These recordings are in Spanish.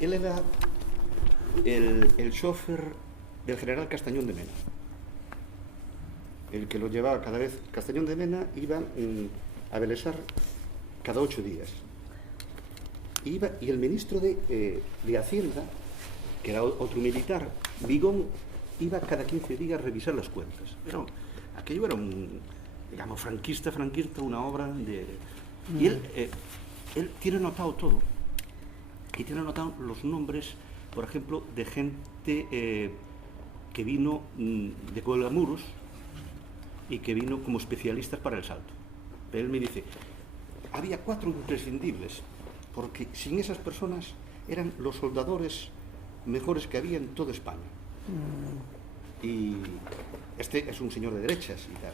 Él era el chofer del general Castañón de Mena, el que lo llevaba cada vez. Castañón de Mena iba a Belesar cada 8 días. Y el ministro de Hacienda, que era otro militar, Vigón, iba cada 15 días a revisar las cuentas. Pero aquello era un, digamos, franquista, una obra de... Y él tiene anotado todo. Y tiene anotado los nombres, por ejemplo, de gente que vino de Cuelgamuros y que vino como especialistas para el salto. Pero él me dice, había 4 imprescindibles, porque sin esas personas eran los soldadores mejores que había en toda España. Y este es un señor de derechas y tal.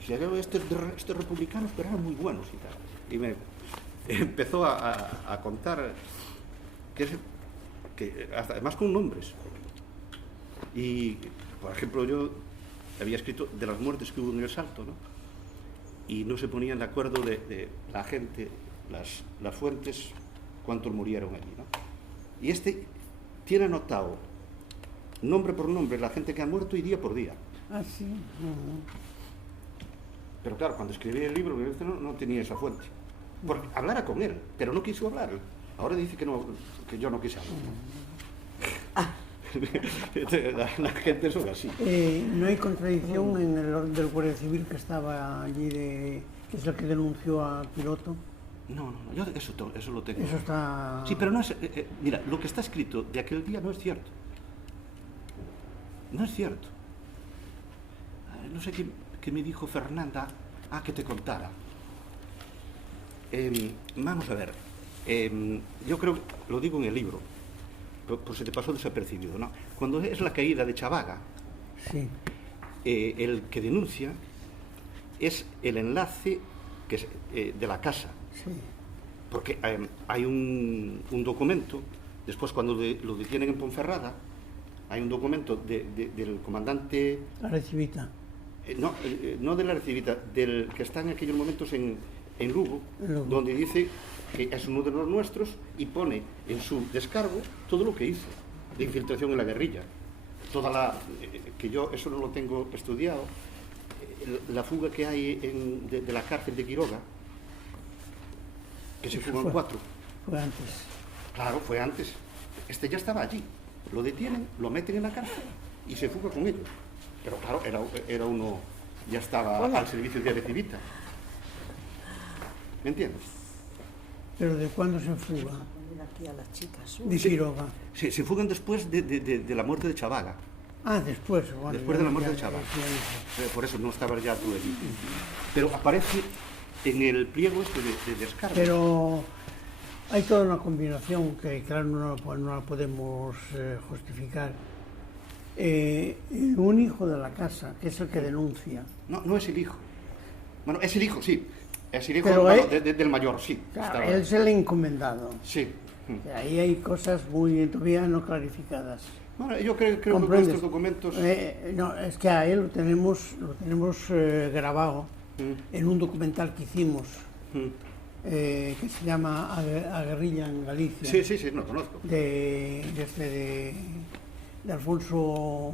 Y estos republicanos, pero eran muy buenos y tal. Y me empezó a contar que además con nombres. Y, por ejemplo, yo había escrito de las muertes que hubo en el Salto, ¿no? Y no se ponían de acuerdo de la gente, las fuentes, cuántos murieron allí, ¿no? Y este tiene anotado nombre por nombre la gente que ha muerto y día por día. Ah, sí. Pero claro, cuando escribí el libro no tenía esa fuente. Porque hablara con él, pero no quiso hablar. Ahora dice que yo no quise hablar. La gente son así. ¿No hay contradicción en el orden del Guardia Civil que estaba allí, que es el que denunció a Piloto? No, yo eso lo tengo. Eso está... Sí, pero no es... mira, lo que está escrito de aquel día no es cierto. No es cierto. No sé qué me dijo Fernanda, que te contara. Vamos a ver. Yo creo, lo digo en el libro, pues se te pasó desapercibido, ¿no? Cuando es la caída de Chavaga, sí. El que denuncia es el enlace de la casa. Sí. Porque hay un documento, después cuando lo detienen en Ponferrada, hay un documento del comandante... Arecibita. No de la Arecibita, del que está en aquellos momentos en Lugo, donde dice que es uno de los nuestros y pone en su descargo todo lo que hizo de infiltración en la guerrilla. Que yo eso no lo tengo estudiado, la fuga que hay de la cárcel de Quiroga, que se fugan 4. Fue antes. Claro, fue antes. Este ya estaba allí. Lo detienen, lo meten en la cárcel y se fuga con ellos. Pero claro, era uno, ya estaba al servicio de Arecibita. ¿Me entiendes? ¿Pero de cuándo se fuga? Aquí a las chicas. De Quiroga. Se fugan después de la muerte de Chavaga. Ah, después. Bueno, después de la muerte de Chavaga. Por eso no estabas ya tú allí. Pero aparece en el pliego este de descarga. Pero hay toda una combinación que, claro, no la podemos justificar. Un hijo de la casa, que es el que denuncia. No es el hijo. Bueno, es el hijo, sí. Es el hijo del mayor, sí. Claro, él es el encomendado. Sí. Ahí hay cosas muy todavía no clarificadas. Bueno, yo creo que con estos documentos... no, es que a él lo tenemos grabado en un documental que hicimos, que se llama A Guerrilla en Galicia. Sí, lo conozco. De Alfonso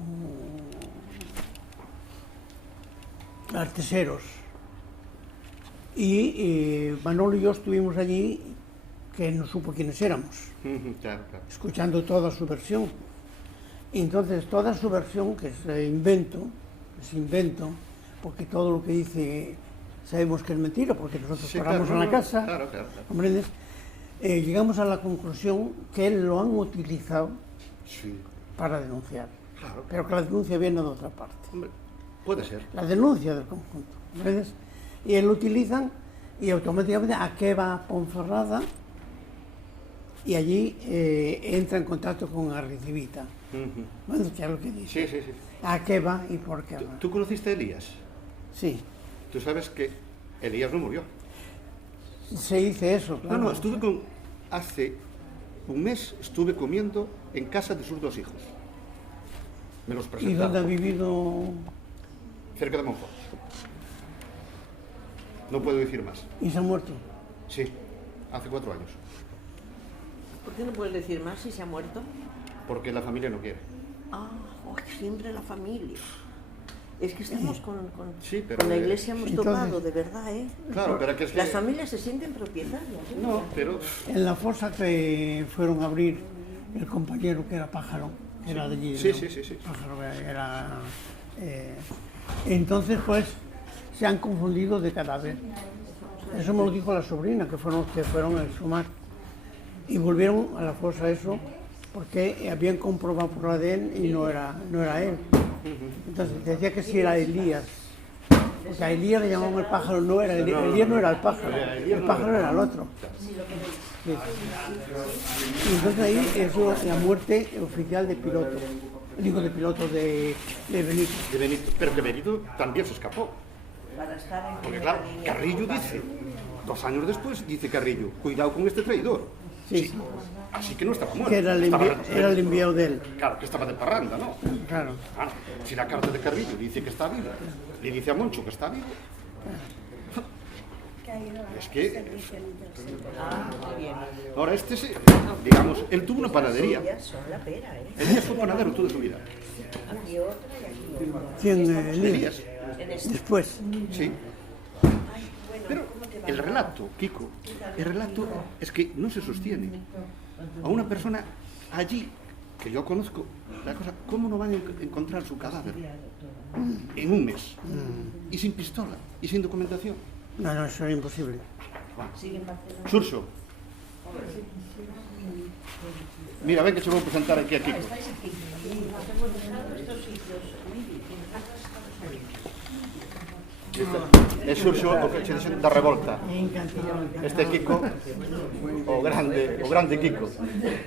Arteseros. Y Manolo y yo estuvimos allí, que no supo quiénes éramos, claro. escuchando toda su versión. Y entonces toda su versión, que es invento, porque todo lo que dice sabemos que es mentira, porque nosotros paramos en la casa, claro. ¿comprendes? Llegamos a la conclusión que lo han utilizado para denunciar. Claro. Pero que la denuncia viene de otra parte. Hombre, puede ser. La denuncia del conjunto, ¿comprendes? Y lo utilizan y automáticamente a qué va Ponferrada y allí entra en contacto con Arecibita. Bueno, ya lo que dice. Sí. ¿A qué va y por qué va? ¿Tú conociste a Elías? Sí. Tú sabes que Elías no murió. Se dice eso, claro. No, hace un mes estuve comiendo en casa de sus 2 hijos. Me los presentaron. ¿Y dónde ha vivido? Cerca de Monfort. No puedo decir más. ¿Y se ha muerto? Sí, hace 4 años. ¿Por qué no puedes decir más si se ha muerto? Porque la familia no quiere. Ah, siempre la familia. Es que estamos Sí, pero, con la iglesia hemos entonces, topado, de verdad, ¿eh? Claro, pero que es que... Las familias se sienten propietarias. ¿eh? No, pero... En la fosa que fueron a abrir el compañero que era Pájaro, que era de allí. Sí, ¿no? sí. Pájaro era... entonces, pues, se han confundido de cadáver. Eso me lo dijo la sobrina, que fueron los que fueron a exhumar. Y volvieron a la fosa eso, porque habían comprobado por ADN y no era él. Entonces decía que sí era Elías. Porque a Elías le llamaban el pájaro, no era Elías no era el pájaro era el otro. Sí. Y entonces ahí es la muerte oficial de piloto. Digo de piloto de Benito. De Benito. Pero que Benito también se escapó. Porque claro, Carrillo dice, 2 años después, dice Carrillo, cuidado con este traidor. Sí. Así que no estaba muerto. Que era el enviado de él. Claro, que estaba de parranda, ¿no? Claro. Ah, si la carta de Carrillo dice que está vivo, le dice a Moncho que está vivo. Es que... Ahora este, digamos, él tuvo una panadería. Elías fue panadero toda su vida. ¿Quién? Elías. Después. Sí. Pero el relato, Kiko, el relato es que no se sostiene. A una persona allí, que yo conozco, la cosa, ¿cómo no van a encontrar su cadáver? En un mes. Y sin pistola, y sin documentación. No, eso es imposible. Xurxo. Mira, ven que se voy a presentar aquí a Kiko. É Xurxo o que che dixen da revolta. Este é Kiko, o grande Kiko.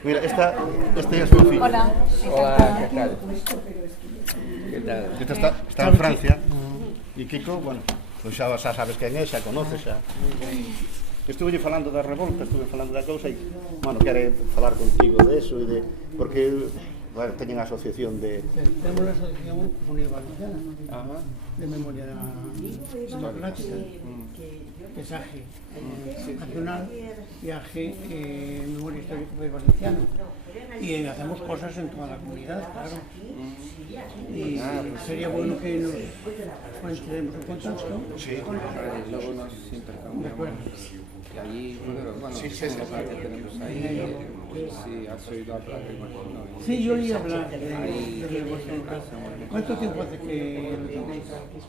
Mira, este é a súa filla. Hola. Hola, ¿qué tal? ¿Qué tal? Esta está en Francia. E Kiko, bueno, pues xa sabes quen é, xa conoces, xa. Estuve falando da revolta, estuve falando da cousa e, bueno, quere falar contigo de eso e de... Porque, bueno, teñen a asociación de... Tenemos la asociación Comunidad Valenciana de Memoria Democrática, que es AGE Nacional y AGE Memoria Histórica del Valenciano. Y hacemos cosas en toda la comunidad, claro. Y sería bueno que nos entremos en contacto. Sí, luego nos intercambiamos. Y allí, bueno, Sí, que tenemos ahí, si has oído hablar del Marginal. Sí, yo oí hablar de vuestro casa. ¿Cuánto tiempo hace que lo tenéis?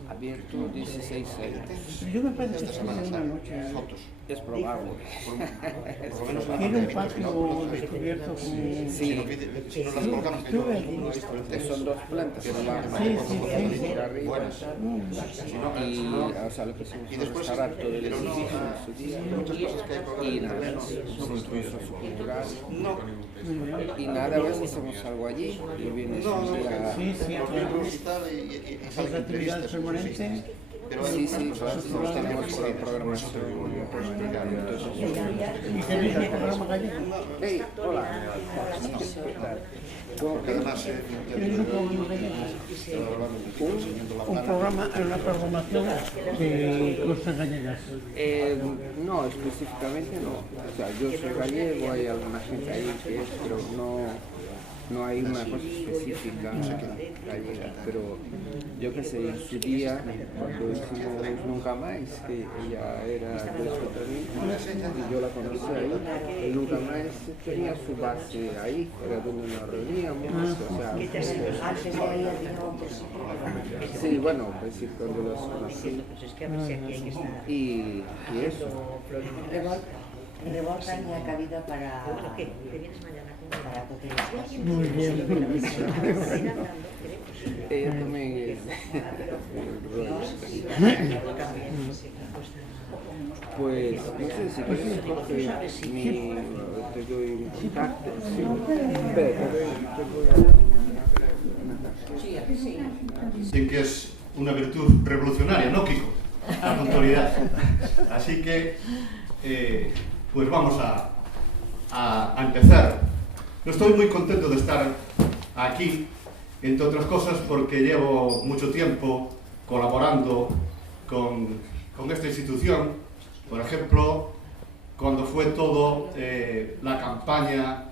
Abierto 16 años. Yo me parece que estuve una noche. Es probable. Tiene un patio descubierto con... Sí, Estuve allí. son 2 plantas que van por arriba. Y, o sea, lo que se hizo restaurar todo el edificio en su día. Y nada, se incluso su cultural. Y nada, a veces hacemos algo allí y vienes un día... Esas actividades permanentes. Sí, nosotros tenemos programación. ¿Y tenéis un programa gallego? Hey, hola. ¿Tenéis un programa gallego? Un programa, una programación de cosas gallegas. No, específicamente no. O sea, yo soy gallego, hay alguna gente ahí que es, pero no hay una cosa específica gallega. Pero yo que sé, en su día, cuando hicimos Nunca Más, que ella era de Escotarín, y yo la conocí ahí, el Nunca Más tenía su base ahí, era donde nos reuníamos, o sea... Sí, bueno, pues sí, cuando los conocí. Y eso. Revolta ni ha cabido para... ¿Qué? ¿Te vienes mañana? Muy bien. Ella también es... Pues, no sé, si quieres coger mi... te doy un contacto. Sí. Espera, te voy a... Dicen que es una virtud revolucionaria, ¿no, Kiko? La puntualidad. Así que, pues vamos a empezar. No estoy muy contento de estar aquí, entre otras cosas porque llevo mucho tiempo colaborando con esta institución. Por ejemplo, cuando fue todo la campaña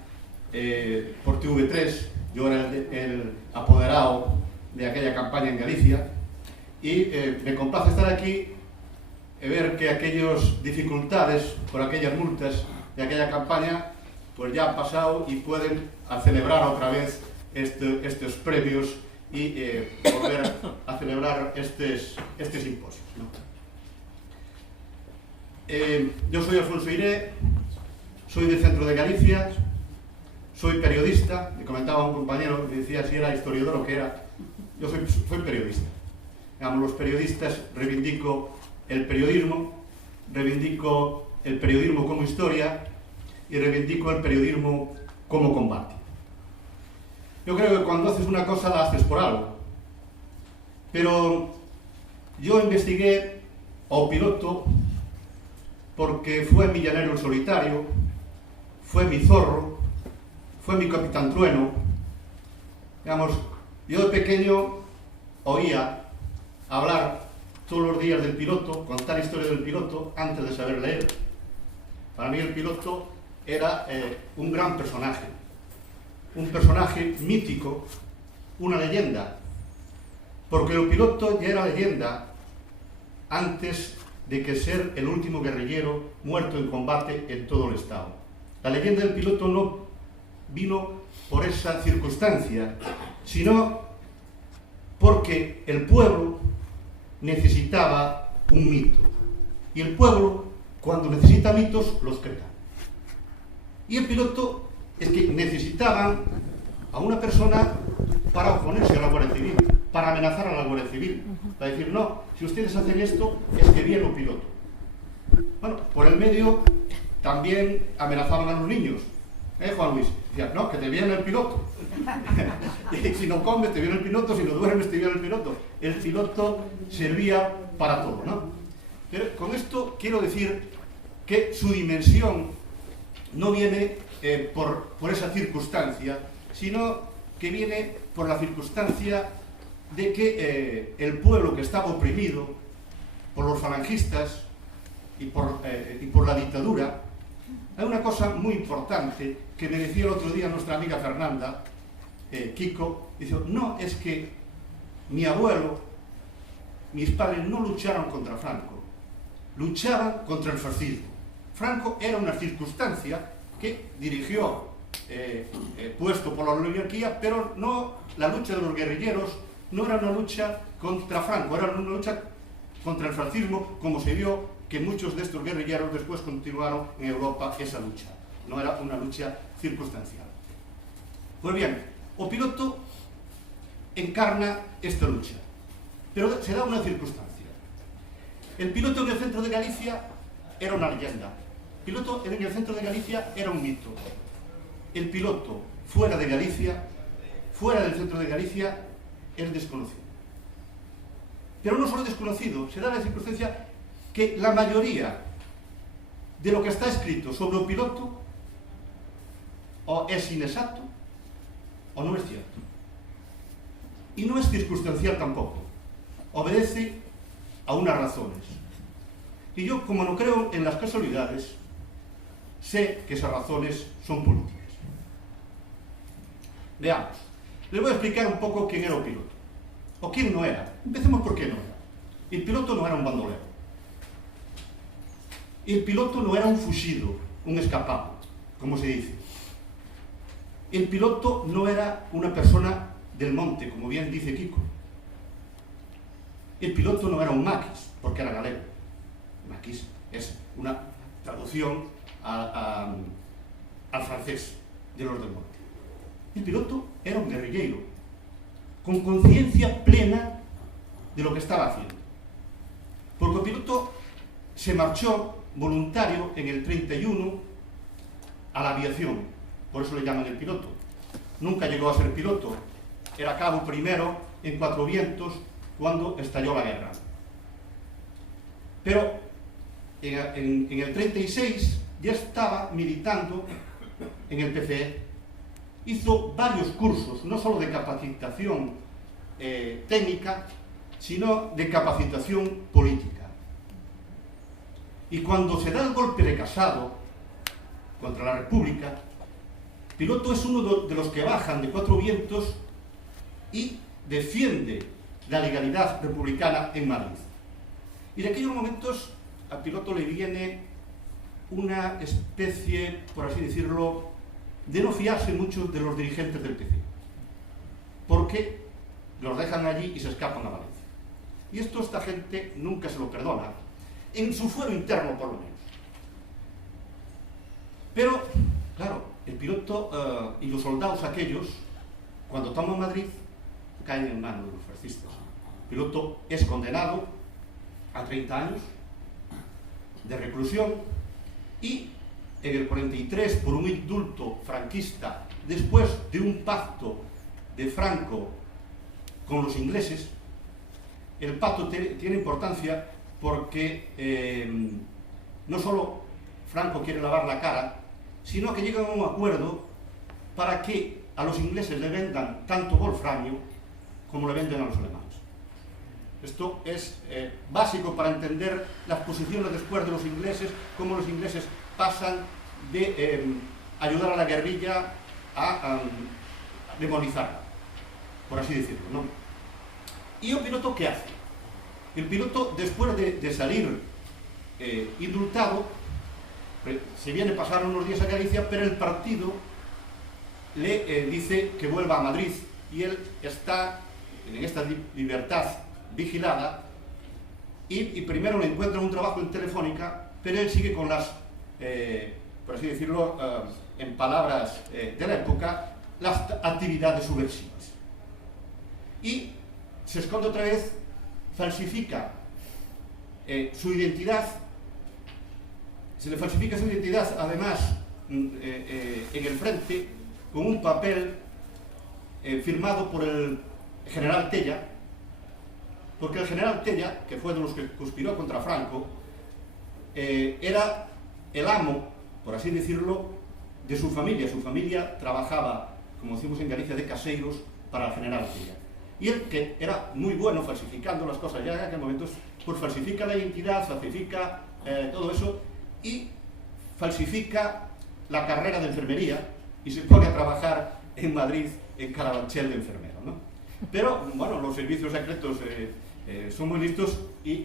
por TV3, yo era el apoderado de aquella campaña en Galicia, y me complace estar aquí y ver que aquellas dificultades por aquellas multas de aquella campaña pues ya han pasado y pueden celebrar otra vez estos premios y volver a celebrar estos simposios, ¿no? Yo soy Alfonso Iré, soy del centro de Galicia, soy periodista. Me comentaba un compañero que decía si era historiador o qué era. Yo soy periodista. Digamos, los periodistas reivindico el periodismo como historia y reivindico el periodismo como combate. Yo creo que cuando haces una cosa la haces por algo. Pero yo investigué ao piloto porque fue mi llanero en solitario, fue mi zorro, fue mi capitán trueno. Digamos, yo de pequeño oía hablar todos los días del piloto, contar historia del piloto antes de saber leer. Para mí el piloto era un gran personaje, un personaje mítico, una leyenda, porque el piloto ya era leyenda antes de que ser el último guerrillero muerto en combate en todo el Estado. La leyenda del piloto no vino por esa circunstancia, sino porque el pueblo necesitaba un mito. Y el pueblo, cuando necesita mitos, los crea. Y el piloto es que necesitaban a una persona para oponerse a la Guardia Civil, para amenazar a la Guardia Civil, para decir, no, si ustedes hacen esto, es que viene un piloto. Bueno, por el medio también amenazaban a los niños. Juan Luis? Decía, no, que te viene el piloto. Y si no comes, te viene el piloto, si no duermes, te viene el piloto. El piloto servía para todo, ¿no? Pero con esto quiero decir que su dimensión no viene por esa circunstancia, sino que viene por la circunstancia de que el pueblo que estaba oprimido por los falangistas y por la dictadura. Hay una cosa muy importante que me decía el otro día nuestra amiga Fernanda, Kiko, dice, no, es que mi abuelo, mis padres no lucharon contra Franco, luchaban contra el fascismo. Franco era una circunstancia que dirigió, puesto por la oligarquía, pero no, la lucha de los guerrilleros no era una lucha contra Franco, era una lucha contra el fascismo, como se vio que muchos de estos guerrilleros después continuaron en Europa esa lucha. No era una lucha circunstancial. Pues bien, o piloto encarna esta lucha, pero se da una circunstancia. El piloto en el centro de Galicia era una leyenda. El piloto en el centro de Galicia era un mito. El piloto fuera de Galicia, fuera del centro de Galicia, es desconocido. Pero no solo desconocido, se da la circunstancia que la mayoría de lo que está escrito sobre el piloto o es inexacto o no es cierto. Y no es circunstancial tampoco. Obedece a unas razones. Y yo, como no creo en las casualidades, sé que esas razones son políticas. Veamos. Les voy a explicar un poco quién era el piloto. O quién no era. Empecemos por qué no era. El piloto no era un bandolero. El piloto no era un fugido, un escapado, como se dice. El piloto no era una persona del monte, como bien dice Kiko. El piloto no era un maquis, porque era galego. Maquis es una traducción al francés de los del monte. El piloto era un guerrillero, con conciencia plena de lo que estaba haciendo. Porque el piloto se marchó voluntario en el 31 a la aviación, por eso le llaman el piloto. Nunca llegó a ser piloto, era cabo primero en Cuatro Vientos cuando estalló la guerra. Pero en el 36 ya estaba militando en el PCE. Hizo varios cursos, no solo de capacitación técnica, sino de capacitación política. Y cuando se da el golpe de Casado contra la República, Piloto es uno de los que bajan de Cuatro Vientos y defiende la legalidad republicana en Madrid. Y de aquellos momentos a Piloto le viene una especie, por así decirlo, de no fiarse mucho de los dirigentes del PC, porque los dejan allí y se escapan a Valencia. Y esto esta gente nunca se lo perdona, en su fuero interno por lo menos. Pero, claro, el Piloto y los soldados aquellos, cuando toman Madrid, caen en manos de los fascistas. Piloto es condenado a 30 años de reclusión y en el 43, por un indulto franquista, después de un pacto de Franco con los ingleses. El pacto tiene importancia porque no solo Franco quiere lavar la cara, sino que llegan a un acuerdo para que a los ingleses le vendan tanto wolframio como le venden a los alemanes. Esto es básico para entender las posiciones después de los ingleses, cómo los ingleses pasan de ayudar a la guerrilla a demonizarla, por así decirlo, ¿no? ¿Y el Piloto qué hace? El Piloto, después de salir indultado, se viene a pasar unos días a Galicia, pero el partido le dice que vuelva a Madrid y él está en esta libertad vigilada y primero le encuentran un trabajo en Telefónica, pero él sigue con las, por así decirlo, en palabras de la época, las actividades subversivas. Y se esconde otra vez, falsifica su identidad, se le falsifica su identidad además en el frente con un papel firmado por el general Tella, porque el general Tella, que fue de los que conspiró contra Franco, era el amo, por así decirlo, de su familia. Su familia trabajaba, como decimos en Galicia, de caseiros para el general Tella. Y él, que era muy bueno falsificando las cosas ya en aquel momento, pues falsifica la identidad, falsifica todo eso y falsifica la carrera de enfermería y se pone a trabajar en Madrid en Carabanchel de enfermero, ¿no? Pero, bueno, los servicios secretos son muy listos y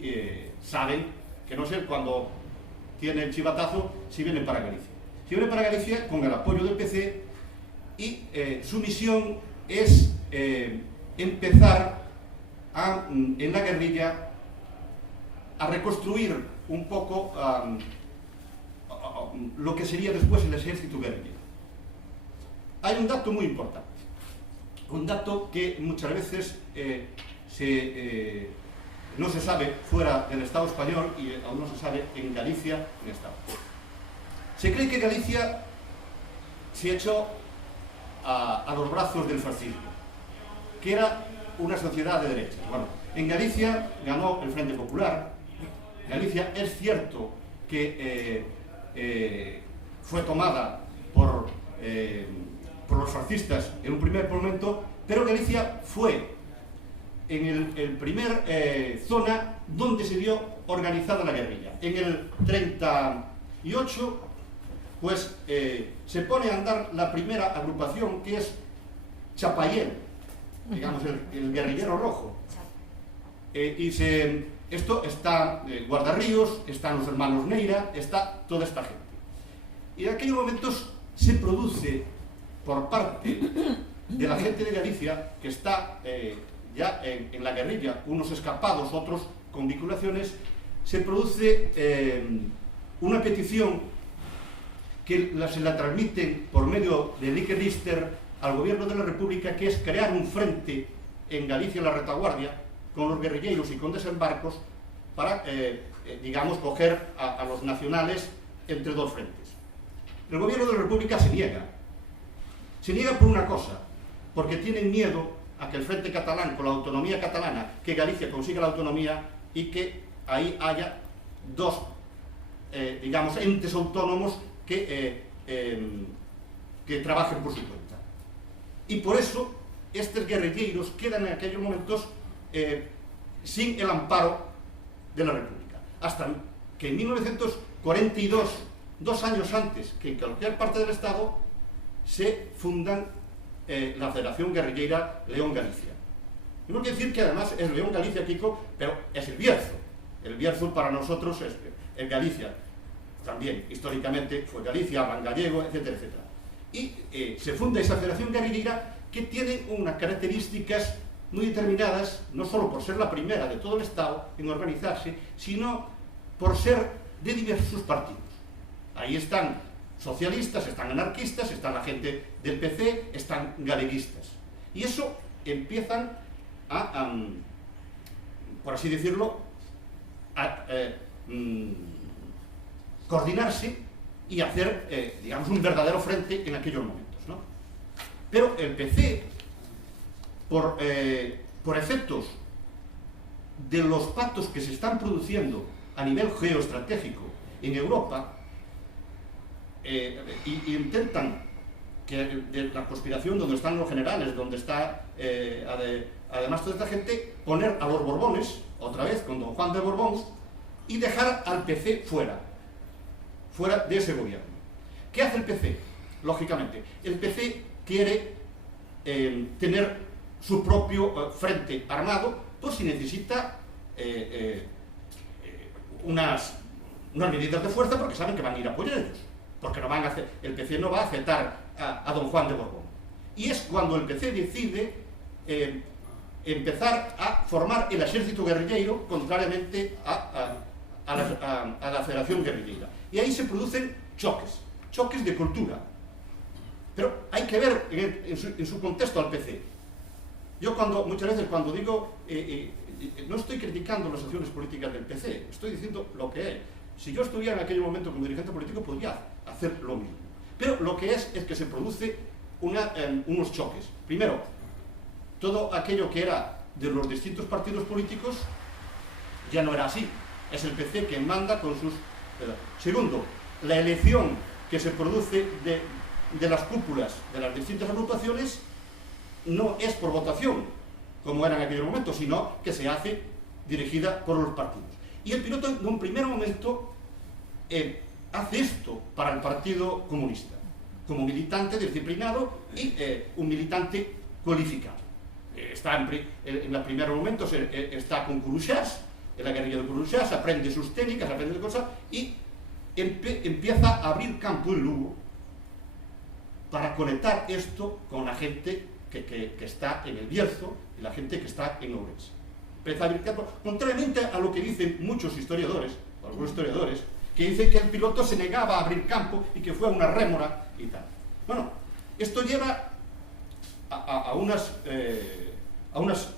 saben que, no sé, cuando tiene el chivatazo, si vienen para Galicia. Si vienen para Galicia con el apoyo del PC y su misión es empezar en la guerrilla a reconstruir un poco lo que sería después el ejército guerrillero. Hay un dato muy importante, un dato que muchas veces no se sabe fuera del Estado español y aún no se sabe en Galicia, en Estado. Se cree que Galicia se echó a los brazos del fascismo, que era una sociedad de derechas. Bueno, en Galicia ganó el Frente Popular. Galicia es cierto que fue tomada por los fascistas en un primer momento, pero Galicia fue en el primer zona donde se vio organizada la guerrilla. En el 38, pues se pone a andar la primera agrupación, que es Chapayel, digamos el guerrillero rojo. Esto está Guardarríos, están los hermanos Neira, está toda esta gente. Y en aquellos momentos se produce por parte de la gente de Galicia, que está ya en la guerrilla, unos escapados, otros con vinculaciones, se produce una petición que se la transmiten por medio de Enrique Rister al gobierno de la República, que es crear un frente en Galicia, en la retaguardia, con los guerrilleros y con desembarcos, para, digamos, coger a los nacionales entre dos frentes. El gobierno de la República se niega. Se niega por una cosa, porque tienen miedo a que el Frente Catalán, con la autonomía catalana, que Galicia consiga la autonomía y que ahí haya dos, digamos, entes autónomos que trabajen por su cuenta. Y por eso estos guerrilleros quedan en aquellos momentos sin el amparo de la República. Hasta que en 1942, 2 años antes que en cualquier parte del Estado, se fundan la Federación Guerrillera León Galicia. Tengo que decir que además es León Galicia, Kiko, pero es el Bierzo. El Bierzo para nosotros es Galicia. También históricamente fue Galicia, Ban Gallego, etcétera, etcétera. Y se funda esa Federación Guerrillera que tiene unas características muy determinadas, no solo por ser la primera de todo el Estado en organizarse, sino por ser de diversos partidos. Ahí están socialistas, están anarquistas, están la gente del PC, están galeguistas. Y eso empiezan a por así decirlo, a coordinarse y hacer, digamos, un verdadero frente en aquellos momentos, ¿no? Pero el PC, por efectos de los pactos que se están produciendo a nivel geoestratégico en Europa, y intentan que de la conspiración, donde están los generales, donde está además toda esta gente, poner a los Borbones, otra vez con don Juan de Borbón, y dejar al PC fuera de ese gobierno. ¿Qué hace el PC? Lógicamente, el PC quiere tener su propio frente armado, por si necesita unas medidas de fuerza, porque saben que van a ir a apoyar ellos, porque no van a hacer, el PC no va a aceptar a don Juan de Borbón. Y es cuando el PC decide empezar a formar el ejército guerrillero, contrariamente a la Federación Guerrillera. Y ahí se producen choques de cultura. Pero hay que ver en su contexto al PC. Yo muchas veces cuando digo, no estoy criticando las acciones políticas del PC, estoy diciendo lo que es. Si yo estuviera en aquel momento como dirigente político, podría hacer lo mismo. Pero lo que es que se produce unos choques. Primero, todo aquello que era de los distintos partidos políticos ya no era así. Es el PC quien manda con sus... Segundo, la elección que se produce de las cúpulas de las distintas agrupaciones no es por votación, como era en aquel momento, sino que se hace dirigida por los partidos. Y el piloto en un primer momento hace esto para el Partido Comunista, como militante disciplinado y un militante cualificado. Está en los primeros momentos está con Curuxás, en la guerrilla de Curuxás, aprende sus técnicas, aprende cosas y empieza a abrir campo en Lugo para conectar esto con la gente que está en el Bierzo y la gente que está en Ourense. Empieza a abrir campo, contrariamente a lo que dicen muchos historiadores, o algunos historiadores, que dicen que el piloto se negaba a abrir campo y que fue una rémora y tal. Bueno, esto lleva a unos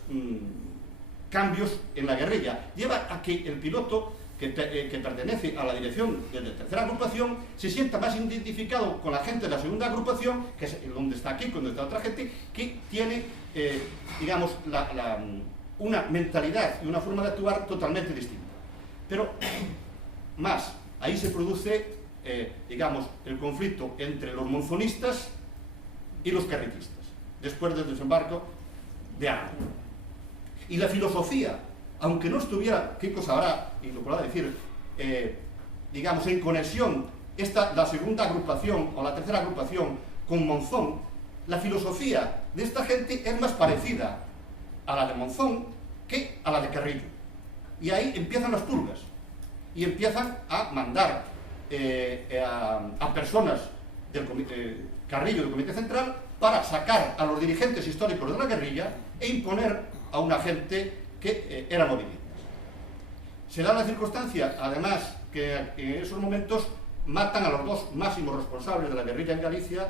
cambios en la guerrilla. Lleva a que el piloto que pertenece a la dirección de la tercera agrupación se sienta más identificado con la gente de la segunda agrupación, que es donde está aquí, donde está otra gente, que tiene, digamos, una mentalidad y una forma de actuar totalmente distinta. Pero más, ahí se produce, digamos, el conflicto entre los monzonistas y los carretistas, después del desembarco de Arno. Y la filosofía, aunque no estuviera, Kiko sabrá, y lo podrá decir, digamos, en conexión, la segunda agrupación o la tercera agrupación con Monzón, la filosofía de esta gente es más parecida a la de Monzón que a la de Carrillo. Y ahí empiezan las purgas, y empiezan a mandar a personas del Carrillo, del Comité Central, para sacar a los dirigentes históricos de la guerrilla e imponer a una gente que era movimientos. Se da la circunstancia, además, que en esos momentos matan a los dos máximos responsables de la guerrilla en Galicia,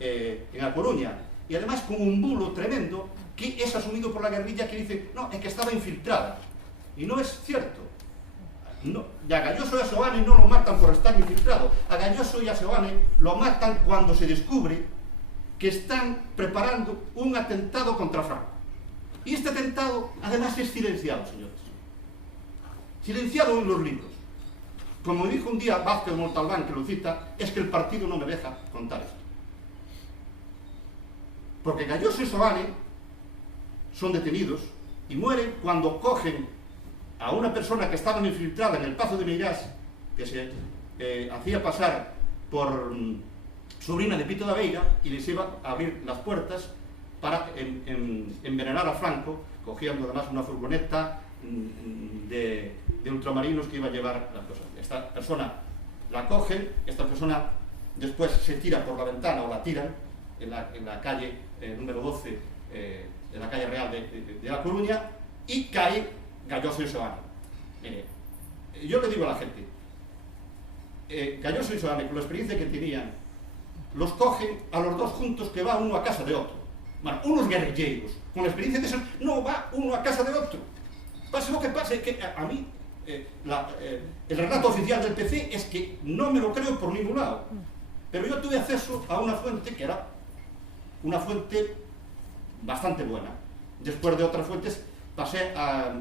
en A Coruña, y además con un bulo tremendo que es asumido por la guerrilla, que dice, no, es que estaba infiltrada. Y no es cierto. No, y a Galloso y a Seoane no lo matan por estar infiltrado. A Galloso y a Seoane lo matan cuando se descubre que están preparando un atentado contra Franco. Y este atentado, además, es silenciado, señores. Silenciado en los libros. Como dijo un día Vázquez Montalbán, que lo cita, es que el partido no me deja contar esto. Porque Galloso y Seoane son detenidos y mueren cuando cogen a una persona que estaba infiltrada en el Pazo de Meirás, que se hacía pasar por sobrina de Pito da Veiga, y les iba a abrir las puertas para envenenar a Franco, cogiendo además una furgoneta de ultramarinos que iba a llevar las cosas. Esta persona la cogen, esta persona después se tira por la ventana, o la tiran en la calle número 12, en la calle Real de La Coruña, y cae Galloso y Seoane. Mire, yo le digo a la gente, Galloso y Seoane, con la experiencia que tenían, los cogen a los dos juntos, que va uno a casa de otro. Bueno, unos guerrilleros, con la experiencia de esos, no va uno a casa de otro. Pase lo que pase, que a mí, el relato oficial del PC es que no me lo creo por ningún lado. Pero yo tuve acceso a una fuente que era una fuente bastante buena. Después de otras fuentes pasé a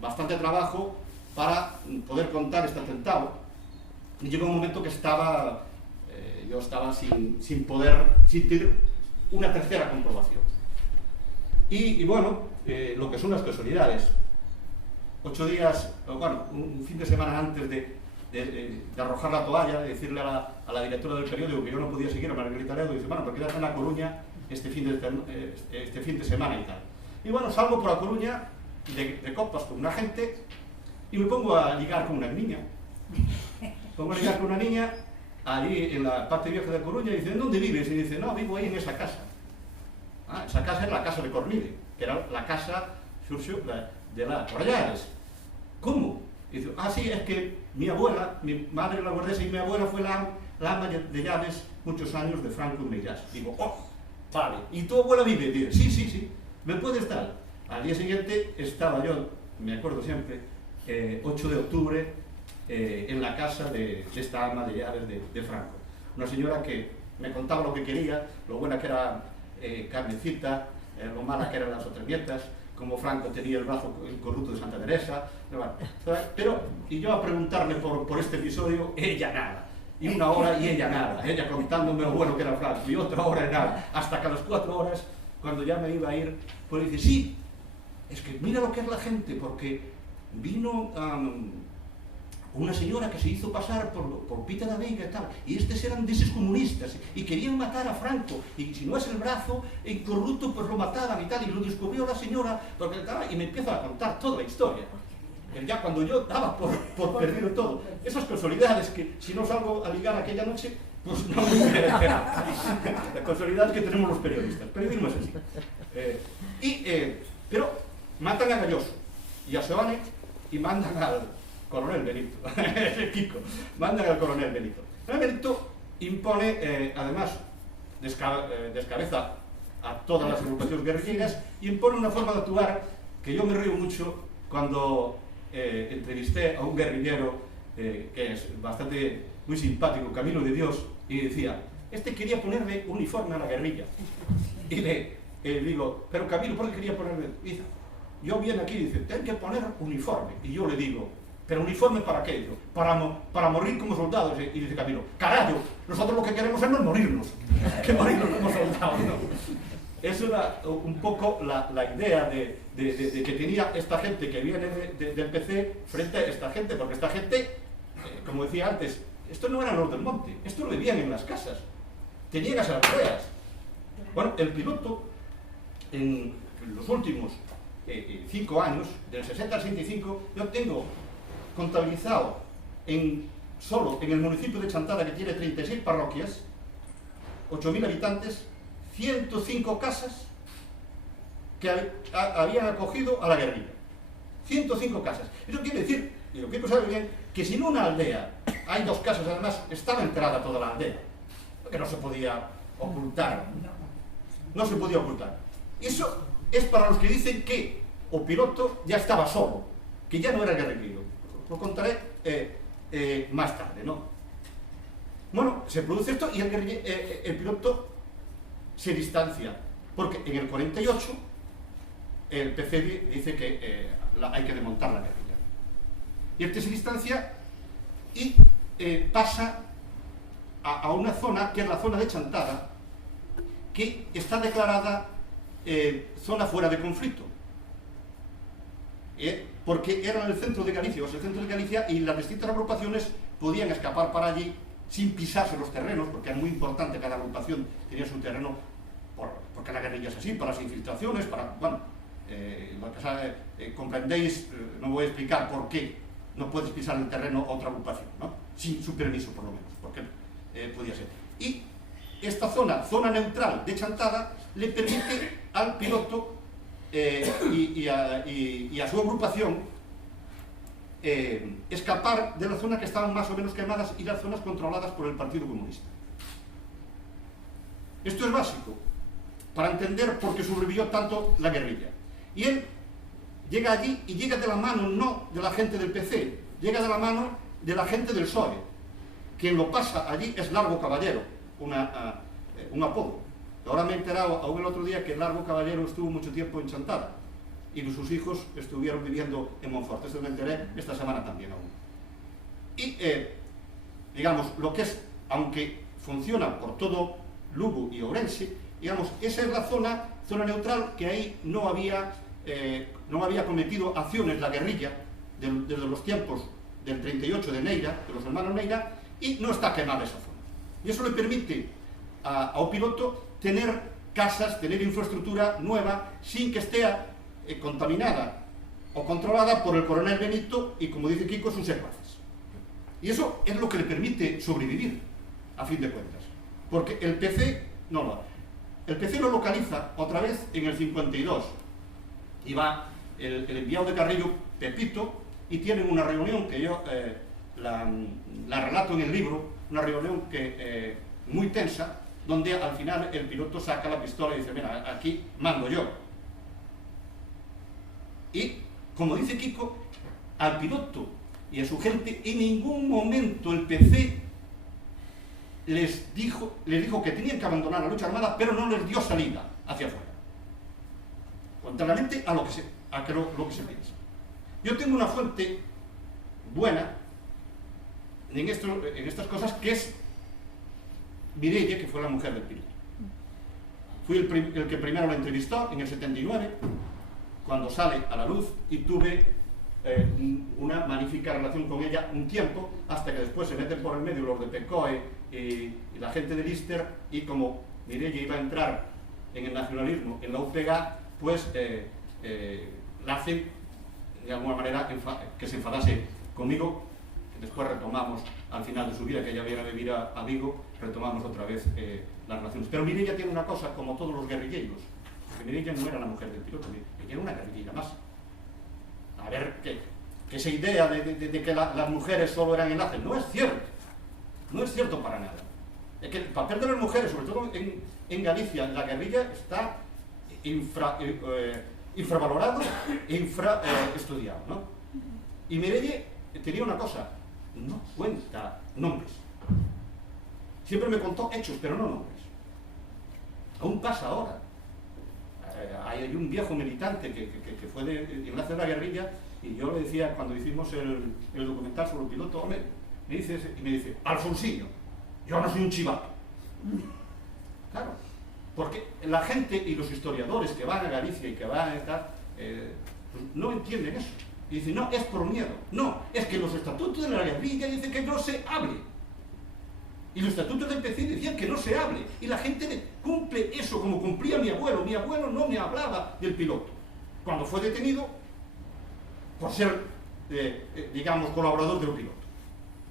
bastante trabajo para poder contar este atentado. Y llegó un momento que yo estaba sin tener una tercera comprobación. Y bueno, lo que son las casualidades. 8 días, bueno, un fin de semana antes de arrojar la toalla, de decirle a la directora del periódico que yo no podía seguir, a Margarita Ledo, dice, bueno, pues quédate en La Coruña este fin de semana y tal. Y bueno, salgo por La Coruña de copas con una gente y me pongo a ligar con una niña. Allí en la parte vieja de Coruña, y dice, ¿dónde vives? Y dice, no, vivo ahí en esa casa. Esa casa es la casa de Cornide, que era la casa de la Corrales. ¿Cómo? Y dice, sí, es que mi abuela, mi madre la guardesa y mi abuela fue la ama de llaves muchos años de Franco y Meirás. Digo, vale, ¿y tu abuela vive? Dice, sí, ¿me puedes dar? Al día siguiente estaba yo, me acuerdo siempre, 8 de octubre, en la casa de esta ama de llaves de Franco. Una señora que me contaba lo que quería, lo buena que era carnecita, lo mala que eran las otras nietas, como Franco tenía el brazo corrupto de Santa Teresa, y yo a preguntarle por este episodio, ella nada. Y una hora y ella nada, ella contándome lo bueno que era Franco, y otra hora y nada, hasta que a las 4 horas, cuando ya me iba a ir, pues dice, sí, es que mira lo que es la gente, porque vino una señora que se hizo pasar por Pita da Veiga y tal, y estos eran de esos comunistas, y querían matar a Franco, y si no es el brazo corrupto, pues lo mataban y tal, y lo descubrió la señora, y me empieza a contar toda la historia. Ya cuando yo daba por perdido todo, esas casualidades que si no salgo a ligar aquella noche, pues no me enterar. Las casualidades que tenemos los periodistas, periodismo es así. Pero matan a Galloso y a Seoane y mandan al coronel Benito, Kiko, mandan al coronel Benito. El Benito impone, además, descabeza a todas las agrupaciones guerrilleras y impone una forma de actuar que yo me río mucho cuando entrevisté a un guerrillero que es muy simpático, Camilo de Dios, y decía, este quería ponerle uniforme a la guerrilla. Y le digo, pero Camilo, ¿por qué quería ponerle? Dice, yo viene aquí y dice, ten que poner uniforme. Y yo le digo, ¿pero uniforme para qué? Digo, para morir como soldados. Y dice Camilo, carajo, nosotros lo que queremos es no morirnos, que morirnos como soldados, ¿no? Eso era un poco la idea de que tenía esta gente que viene del PC frente a esta gente, porque esta gente, como decía antes, esto no eran los del monte, esto lo vivían en las casas, tenían asambleas. Bueno, el piloto, en los últimos 5 años, del 60 al 65, yo tengo contabilizado solo en el municipio de Chantada, que tiene 36 parroquias, 8.000 habitantes, 105 casas que habían acogido a la guerrilla. 105 casas. Eso quiere decir, y lo que sabe bien, que si en una aldea hay 2 casas, además estaba enterrada toda la aldea, porque no se podía ocultar. No se podía ocultar. Eso es para los que dicen que o piloto ya estaba solo, que ya no era guerrillero. Lo contaré más tarde, ¿no? Bueno, se produce esto y el piloto se distancia, porque en el 48 el PC dice que hay que desmontar la guerrilla. Y este se distancia y pasa a una zona, que es la zona de Chantada, que está declarada zona fuera de conflicto. Porque era en el centro de Galicia, o sea, el centro de Galicia, y las distintas agrupaciones podían escapar para allí sin pisarse los terrenos, porque era muy importante, cada agrupación tenía su terreno, porque la guerrilla es así, para las infiltraciones, para, bueno, comprendéis, no voy a explicar por qué no puedes pisar el terreno a otra agrupación, ¿no? Sin su permiso, por lo menos, porque podía ser. Y esta zona neutral de Chantada, le permite al piloto y a su agrupación escapar de la zona que estaban más o menos quemadas y las zonas controladas por el Partido Comunista. Esto es básico para entender por qué sobrevivió tanto la guerrilla. Y él llega allí y llega de la mano no de la gente del PC, llega de la mano de la gente del PSOE. Quien lo pasa allí es Largo Caballero, un apodo. Ahora me he enterado aún el otro día que Largo Caballero estuvo mucho tiempo en Chantada y sus hijos estuvieron viviendo en Monfort. Esto me enteré esta semana también aún. Y, digamos, lo que es, aunque funciona por todo Lugo y Ourense, digamos, esa es la zona neutral que ahí no había cometido acciones la guerrilla desde los tiempos del 38 de Neira, de los hermanos Neira, y no está quemada esa zona. Y eso le permite a un piloto tener casas, tener infraestructura nueva, sin que esté contaminada o controlada por el coronel Benito y, como dice Kiko, sus secuaces. Y eso es lo que le permite sobrevivir, a fin de cuentas. Porque el PC no lo hace. El PC lo localiza otra vez en el 52. Y va el enviado de Carrillo, Pepito, y tienen una reunión que yo la relato en el libro, una reunión muy tensa, donde al final el piloto saca la pistola y dice, mira, aquí mando yo. Y, como dice Kiko, al piloto y a su gente, en ningún momento el PC les dijo que tenían que abandonar la lucha armada, pero no les dio salida hacia afuera. Contrariamente a lo que se piensa. Yo tengo una fuente buena en estas cosas, que es Mireia, que fue la mujer del piloto. Fui el que primero la entrevistó en el 79, cuando sale a la luz, y tuve una magnífica relación con ella un tiempo, hasta que después se meten por el medio los de PECOE y la gente de Lister, y como Mireia iba a entrar en el nacionalismo, en la UPG, pues la hacen de alguna manera que se enfadase conmigo. Después retomamos, al final de su vida, que ella viene a vivir a Vigo, retomamos otra vez las relaciones. Pero Mireia tiene una cosa, como todos los guerrilleros, porque Mireia no era la mujer del piloto, ella era una guerrillera más. A ver, que esa idea de que las mujeres solo eran enlaces, no es cierto. No es cierto para nada. Es que el papel de las mujeres, sobre todo en Galicia, en la guerrilla, está infravalorado e infraestudiado, ¿no? Y Mireia tenía una cosa, no cuenta nombres. Siempre me contó hechos, pero no nombres. Aún pasa ahora. Hay un viejo militante que fue de enlace de la guerrilla, y yo le decía, cuando hicimos el documental sobre el piloto, hombre, me dice, Alfonsinho, yo no soy un chivato. Claro, porque la gente y los historiadores que van a Galicia y que van a estar, pues no entienden eso. Y dicen, no, es por miedo. No, es que los estatutos de la guerrilla dicen que no se hable. Y los estatutos del PC decían que no se hable. Y la gente cumple eso como cumplía mi abuelo. Mi abuelo no me hablaba del piloto. Cuando fue detenido por ser, digamos, colaborador del piloto.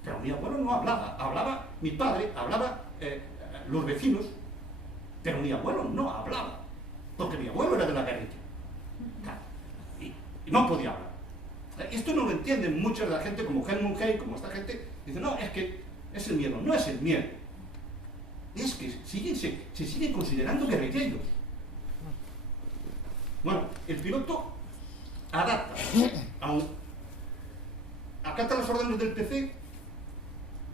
Pero mi abuelo no hablaba. Hablaba mi padre, hablaba los vecinos. Pero mi abuelo no hablaba. Porque mi abuelo era de la guerrilla. Claro. Y no podía hablar. Esto no lo entienden mucha de la gente, como Helmut Hay, como esta gente. Dice, no, es que es el miedo. No es el miedo. Es que se siguen considerando guerrilleros. Bueno, el piloto adapta, acata las órdenes del PC,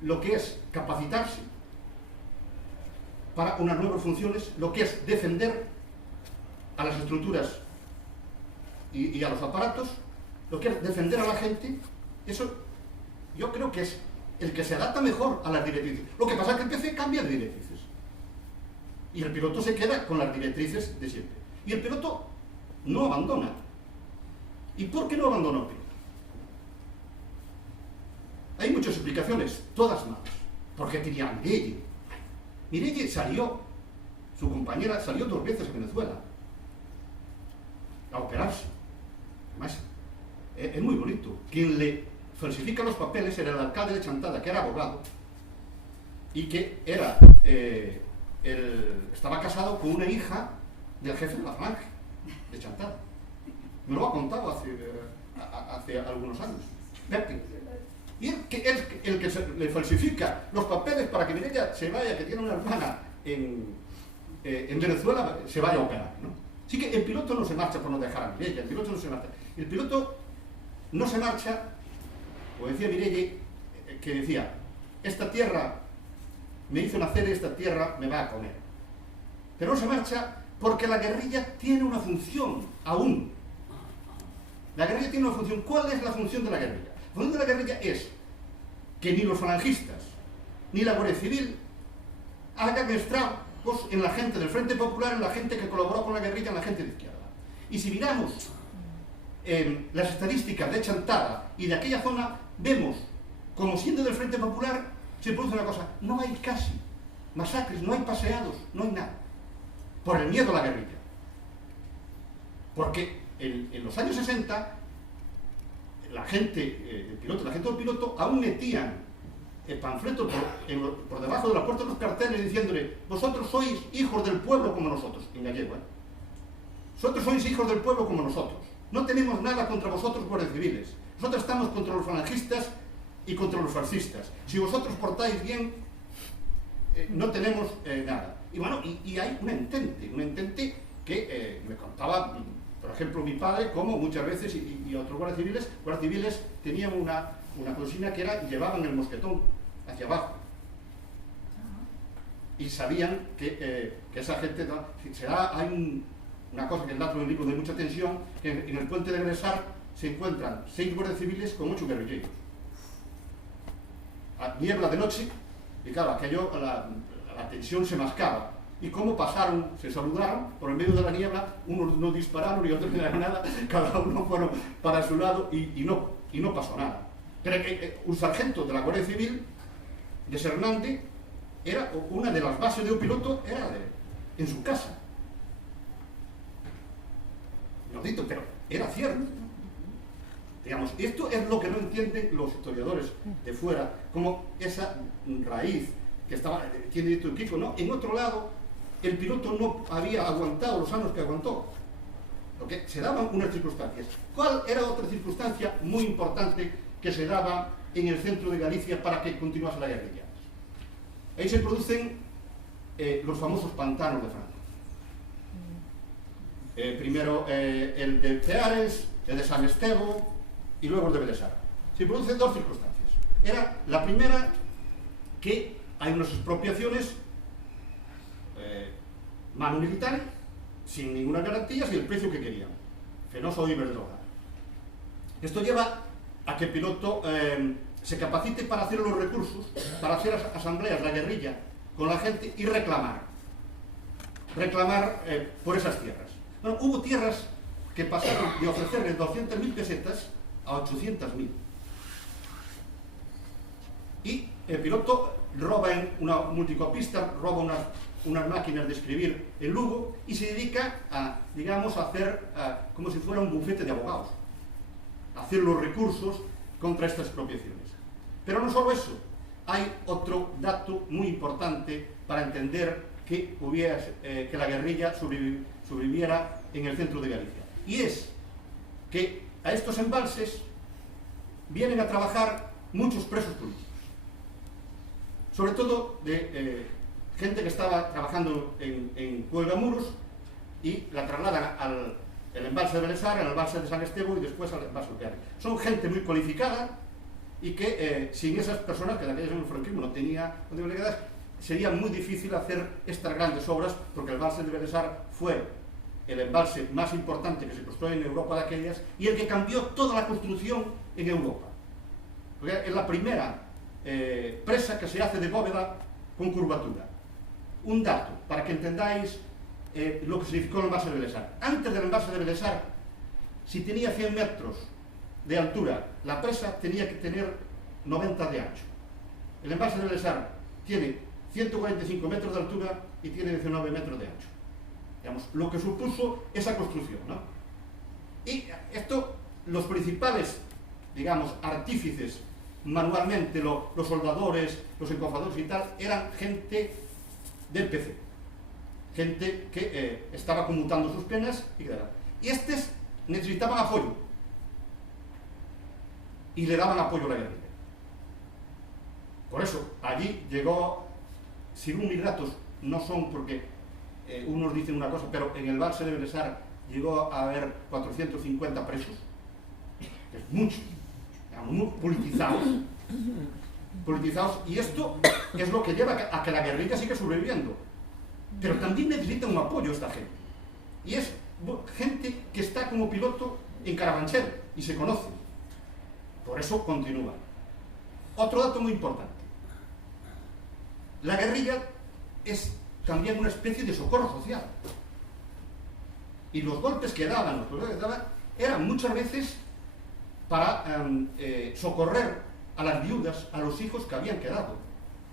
lo que es capacitarse para unas nuevas funciones, lo que es defender a las estructuras y a los aparatos, lo que es defender a la gente. Eso yo creo que es el que se adapta mejor a las directrices. Lo que pasa es que el PC cambia de directrices y el piloto se queda con las directrices de siempre. Y el piloto no abandona. ¿Y por qué no abandona el piloto? Hay muchas explicaciones, todas malas. porque tenía a Mireille. Mireille salió, su compañera salió 2 veces a Venezuela a operarse. Además, es muy bonito. Quien le falsifica los papeles era el alcalde de Chantada, que era abogado, y que era, estaba casado con una hija del jefe de la Falange, de Chantada. Me lo ha contado hace algunos años. Y el que le falsifica los papeles para que Mireille se vaya, que tiene una hermana en Venezuela, se vaya a operar, ¿no? Así que el piloto no se marcha por no dejar a Mireille, el piloto no se marcha. El piloto no se marcha, como decía Mireille, que decía, esta tierra me hizo nacer y esta tierra me va a comer. Pero no se marcha porque la guerrilla tiene una función, aún. La guerrilla tiene una función. ¿Cuál es la función de la guerrilla? La función de la guerrilla es que ni los falangistas, ni la Guardia Civil hagan estragos en la gente del Frente Popular, en la gente que colaboró con la guerrilla, en la gente de izquierda. Y si miramos las estadísticas de Chantada y de aquella zona, vemos como siendo del Frente Popular se produce una cosa: no hay casi masacres, no hay paseados, no hay nada, por el miedo a la guerrilla. Porque en los años 60 la gente, la gente del piloto aún metían el panfleto por debajo de la puerta de los carteles diciéndole: vosotros sois hijos del pueblo como nosotros, en gallego, ¿eh? Vosotros sois hijos del pueblo como nosotros. No tenemos nada contra vosotros, guardias civiles. Nosotros estamos contra los falangistas y contra los fascistas. Si vosotros portáis bien, no tenemos nada. Y bueno, y hay un entente que me contaba, por ejemplo, mi padre, como muchas veces, y otros guardias civiles tenían una consigna que era: llevaban el mosquetón hacia abajo. Y sabían que esa gente, hay una cosa que es dato de un libro de mucha tensión, que en el puente de Belesar se encuentran 6 guardias civiles con 8 guerrilleros. A niebla de noche, y claro, aquello, la tensión se mascaba. Y cómo pasaron, se saludaron por el medio de la niebla, unos no dispararon y otros no dieron nada, cada uno fueron para su lado y no pasó nada. Pero un sargento de la Guardia Civil de Sernández, era una de las bases de un piloto, era en su casa. Inaudito, pero era cierto. Digamos, esto es lo que no entienden los historiadores de fuera, como esa raíz que tiene dicho Kiko, ¿no? En otro lado, el piloto no había aguantado los años que aguantó, porque se daban unas circunstancias. ¿Cuál era otra circunstancia muy importante que se daba en el centro de Galicia para que continuase la guerrilla? Ahí se producen los famosos pantanos de Franco. Primero el de Ceares, el de San Estevo y luego el de Belesar. Se producen 2 circunstancias. Era la primera, que hay unas expropiaciones mano militar, sin ninguna garantía, sin el precio que querían, Fenosa o Iberdrola. Esto lleva a que el piloto se capacite para hacer los recursos, para hacer asambleas, la guerrilla, con la gente y reclamar por esas tierras. Bueno, hubo tierras que pasaron de ofrecerles 200.000 pesetas a 800.000. Y el piloto roba en una multicopista, roba unas máquinas de escribir en Lugo y se dedica a, digamos, a hacer como si fuera un bufete de abogados, a hacer los recursos contra estas expropiaciones. Pero no solo eso, hay otro dato muy importante para entender que la guerrilla sobreviviera en el centro de Galicia. Y es que a estos embalses vienen a trabajar muchos presos políticos, sobre todo de gente que estaba trabajando en Cuelgamuros, y la trasladan al embalse de Belesar, al embalse de San Estevo y después al embalse de Ceares. Son gente muy cualificada y que sin esas personas, que de aquellas en el franquismo no tenía posibilidades, sería muy difícil hacer estas grandes obras, porque el embalse de Belesar fue el embalse más importante que se construyó en Europa de aquellas y el que cambió toda la construcción en Europa. Porque es la primera presa que se hace de bóveda con curvatura. Un dato, para que entendáis lo que significó el embalse de Belesar. Antes del embalse de Belesar, si tenía 100 metros de altura, la presa tenía que tener 90 de ancho. El embalse de Belesar tiene 145 metros de altura y tiene 19 metros de ancho. Digamos, lo que supuso esa construcción, ¿no? Y esto, los principales, digamos, artífices manualmente, los soldadores, los encofradores y tal, eran gente del PC, gente que estaba conmutando sus penas y estos necesitaban apoyo y le daban apoyo a la guerrilla. Por eso, allí llegó, según mis datos, no son porque unos dicen una cosa, pero en el Balse de Belesar llegó a haber 450 presos, que es mucho, muy politizados, y esto es lo que lleva a que la guerrilla siga sobreviviendo. Pero también necesita un apoyo esta gente, y es gente que está como piloto en Carabanchel y se conoce, por eso continúa. Otro dato muy importante: la guerrilla es también una especie de socorro social, y los golpes que daban, eran muchas veces para socorrer a las viudas, a los hijos que habían quedado.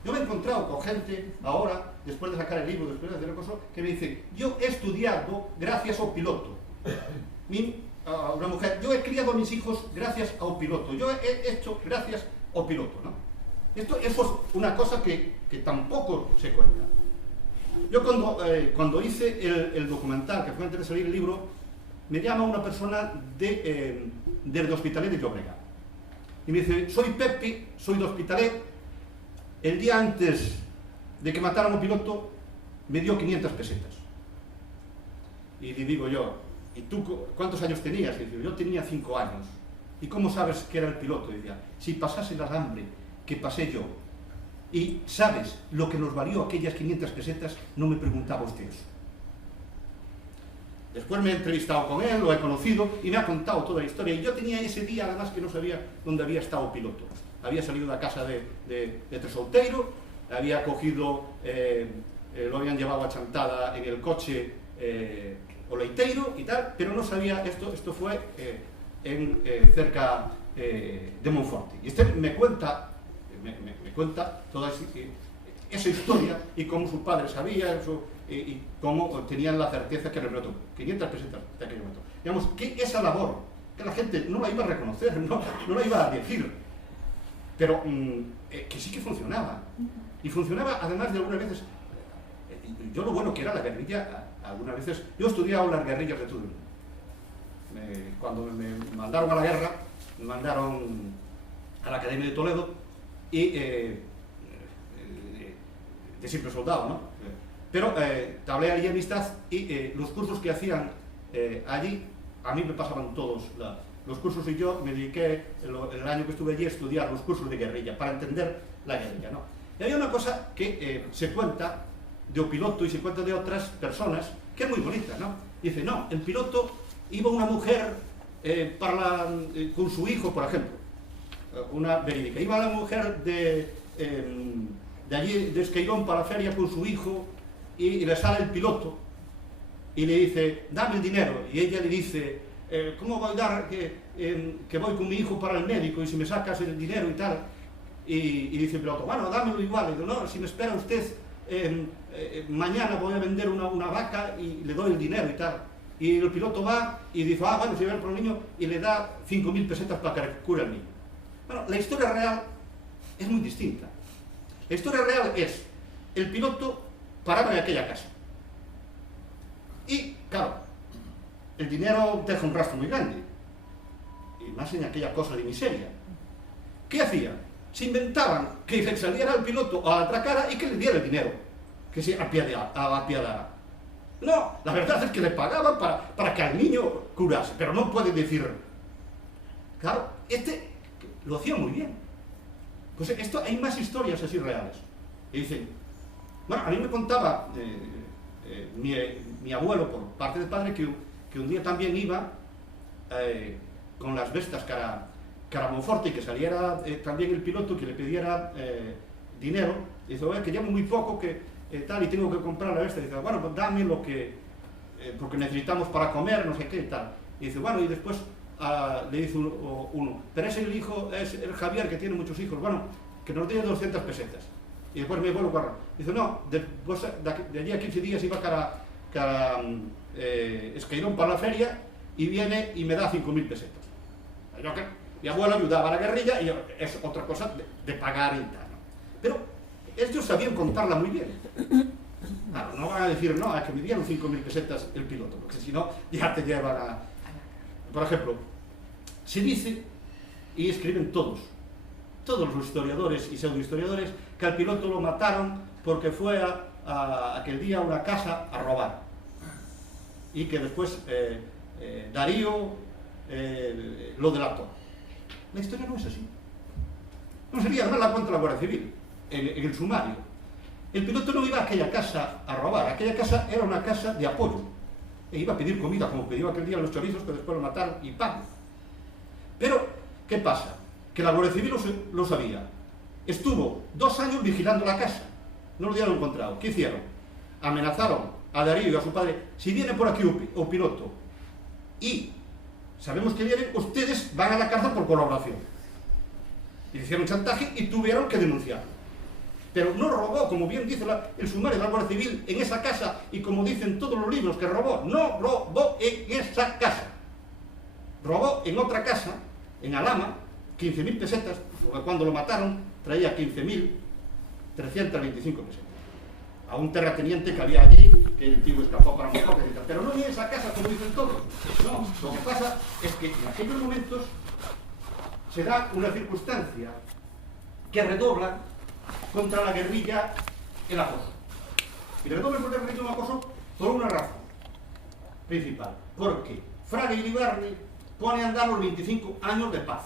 Yo me he encontrado con gente ahora, después de sacar el libro, después de hacer el curso, que me dice: yo he estudiado gracias a un piloto. Una mujer: yo he criado a mis hijos gracias a un piloto, yo he hecho gracias a un piloto, ¿no? Eso es una cosa que tampoco se cuenta. Yo cuando hice el documental, que fue antes de salir el libro, me llama una persona del Hospitalet de Llobregat y me dice: soy Pepe, soy de Hospitalet, el día antes de que mataran a un piloto me dio 500 pesetas. Y le digo yo: ¿y tú cuántos años tenías? Y dice: yo tenía 5 años. ¿Y cómo sabes que era el piloto? Y decía: si pasase el hambre que pasé yo y sabes lo que nos valió aquellas 500 pesetas, no me preguntaba usted eso. Después me he entrevistado con él, lo he conocido y me ha contado toda la historia. Y yo tenía ese día, además, que no sabía dónde había estado el piloto. Había salido de la casa de Tresolteiro, había cogido, lo habían llevado a Chantada en el coche Oleiteiro y tal, pero no sabía, esto fue cerca de Monforte. Y este me cuenta toda esa historia y cómo su padre sabía eso, y cómo tenían la certeza que reveló 500 pesetas de aquel momento. Digamos que esa labor, que la gente no la iba a reconocer, no la iba a decir, pero que sí que funcionaba. Y funcionaba además de algunas veces, yo lo bueno que era la guerrilla, algunas veces, yo he estudiado las guerrillas de Tudela. Cuando me mandaron a la guerra, me mandaron a la Academia de Toledo y de simple soldado, ¿no? Pero tablé allí amistad y los cursos que hacían allí, a mí me pasaban todos los cursos, y yo me dediqué el año que estuve allí a estudiar los cursos de guerrilla, para entender la guerrilla, ¿no? Y hay una cosa que se cuenta de un piloto y se cuenta de otras personas, que es muy bonita, ¿no? Dice: no, el piloto iba una mujer con su hijo, por ejemplo, una verídica, iba la mujer de allí, de Esqueirón, para la feria con su hijo, y le sale el piloto y le dice: dame el dinero, y ella le dice: ¿cómo voy a dar que voy con mi hijo para el médico y si me sacas el dinero y tal? Y dice el piloto: bueno, dámelo igual. Y dice: no, si me espera usted, mañana voy a vender una vaca y le doy el dinero y tal. Y el piloto va y dice: bueno, si voy por el niño, y le da 5.000 pesetas para que cure al niño. Bueno, la historia real es muy distinta. La historia real es: el piloto paraba en aquella casa y, claro, el dinero deja un rastro muy grande, y más en aquella cosa de miseria. ¿Qué hacían? Se inventaban que le saliera al piloto a atracar y que le diera el dinero, que se apiadara. No, la verdad es que le pagaban para que al niño curase, pero no puede decir. Claro, lo hacía muy bien. Pues esto, hay más historias así reales. Y dicen: bueno, a mí me contaba mi abuelo, por parte de padre, que un día también iba con las bestas cara Monforte, y que saliera también el piloto, que le pidiera dinero. Y dice: oye, que llevo muy poco, que tal, y tengo que comprar la besta. Y dice: bueno, pues dame lo que, porque necesitamos para comer, no sé qué y tal. Y dice: bueno, y después le dice uno: pero es el hijo, es el Javier, que tiene muchos hijos, bueno, que nos dé 200 pesetas. y después me vuelvo a correr. Dice, no, de allí a 15 días iba cada Esqueirón para la feria y viene y me da 5.000 pesetas. Yo, mi abuelo ayudaba a la guerrilla y es otra cosa de pagar y tal, ¿no? Pero ellos sabían contarla muy bien. Claro, no van a decir, no, es que me dieron 5.000 pesetas el piloto, porque si no, ya te llevan a... Por ejemplo, se dice, y escriben todos los historiadores y pseudohistoriadores, que al piloto lo mataron porque fue aquel día a una casa a robar. Y que después Darío lo delató. La historia no es así. No sería nada contra la Guardia Civil, en el sumario. El piloto no iba a aquella casa a robar, aquella casa era una casa de apoyo. E iba a pedir comida, como pidió aquel día los chorizos, que después lo mataron, y pan. Pero, ¿qué pasa? Que la Guardia Civil lo sabía. Estuvo 2 años vigilando la casa. No lo habían encontrado. ¿Qué hicieron? Amenazaron a Darío y a su padre, si viene por aquí un piloto y sabemos que vienen, ustedes van a la cárcel por colaboración. Y le hicieron chantaje y tuvieron que denunciarlo. Pero no robó, como bien dice el sumario de la Guardia Civil, en esa casa, y como dicen todos los libros que robó, no robó en esa casa. Robó en otra casa, en Alhama, 15.000 pesetas, porque cuando lo mataron traía 15.325 pesetas. A un terrateniente que había allí, que el tío escapó para mejor, pero no en esa casa, como dicen todos. No, lo que pasa es que en aquellos momentos se da una circunstancia que redobla contra la guerrilla el acoso. Y redobla contra la guerrilla el acoso por una razón principal. Porque Fraga y Iribarne pone a andar los 25 años de paz.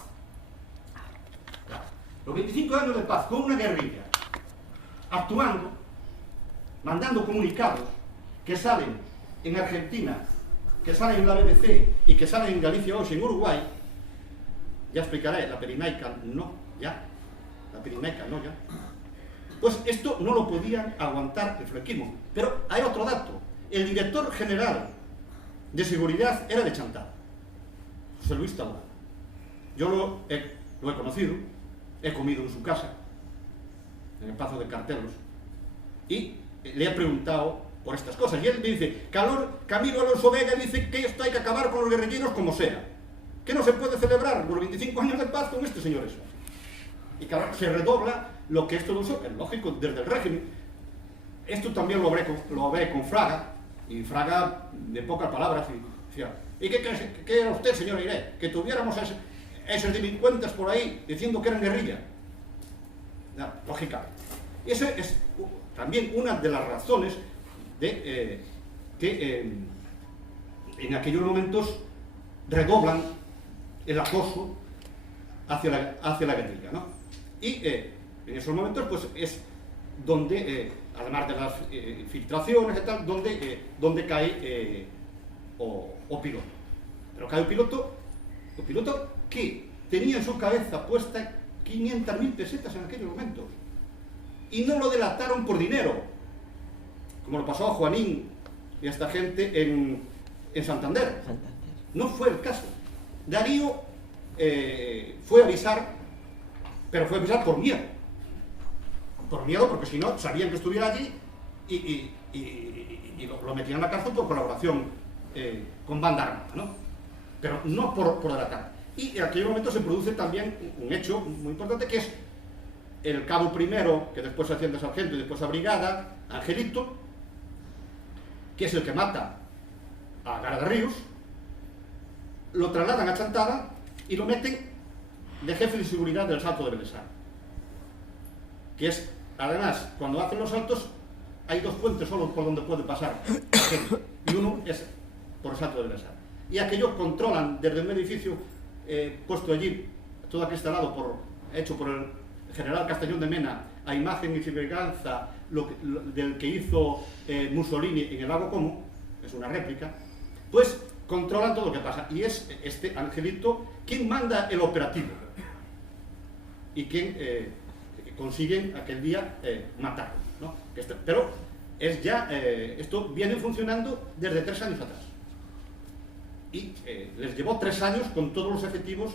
Claro, los 25 años de paz con una guerrilla actuando, mandando comunicados que salen en Argentina, que salen en la BBC y que salen en Galicia hoy, en Uruguay. Ya explicaré, la Pirinaica no, ya. La Pirinaica no, ya. Pues esto no lo podían aguantar el franquismo. Pero hay otro dato. El director general de seguridad era de Chantada, José Luis Taboada. Yo lo he conocido, he comido en su casa, en el Pazo de Cartelos, y le he preguntado por estas cosas. Y él me dice, Camilo Alonso Vega dice que esto hay que acabar con los guerrilleros como sea. Que no se puede celebrar los 25 años de paz con este señor eso. Y claro, se redobla lo que esto no es lógico desde el régimen. Esto también lo ve con Fraga, y Fraga de pocas palabras decía, ¿y qué era usted, señor Airé? Que tuviéramos a esos delincuentes por ahí diciendo que eran guerrilla. No, lógica. Esa es también una de las razones de que en aquellos momentos redoblan el acoso hacia la guerrilla, ¿no? Y en esos momentos pues es donde, además de las filtraciones y tal, donde cae o piloto. Pero cae el piloto que tenía en su cabeza puesta 500.000 pesetas en aquellos momentos. Y no lo delataron por dinero, como lo pasó a Juanín y a esta gente en Santander. No fue el caso. Darío fue a avisar, pero fue a avisar por miedo. Por miedo, porque si no, sabían que estuviera allí y lo metían en la cárcel por colaboración con banda armada, ¿no? Pero no por delatar. Y en aquel momento se produce también un hecho muy importante, que es el cabo primero, que después se asciende a sargento y después a brigada, Angelito, que es el que mata a Gara de Ríos, lo trasladan a Chantada y lo meten de jefe de seguridad del Salto de Belesar. Que es, además, cuando hacen los saltos, hay 2 puentes solo por donde puede pasar la gente, y uno es por el Salto de Belesar. Y aquellos controlan desde un edificio puesto allí, todo acristalado, hecho por el general Castañón de Mena, a imagen y semejanza del que hizo Mussolini en el lago Como, es una réplica, pues controlan todo lo que pasa. Y es este Angelito quien manda el operativo y quien consiguen aquel día matarlo, ¿no? Pero es ya, esto viene funcionando desde 3 años atrás. Y les llevó 3 años con todos los efectivos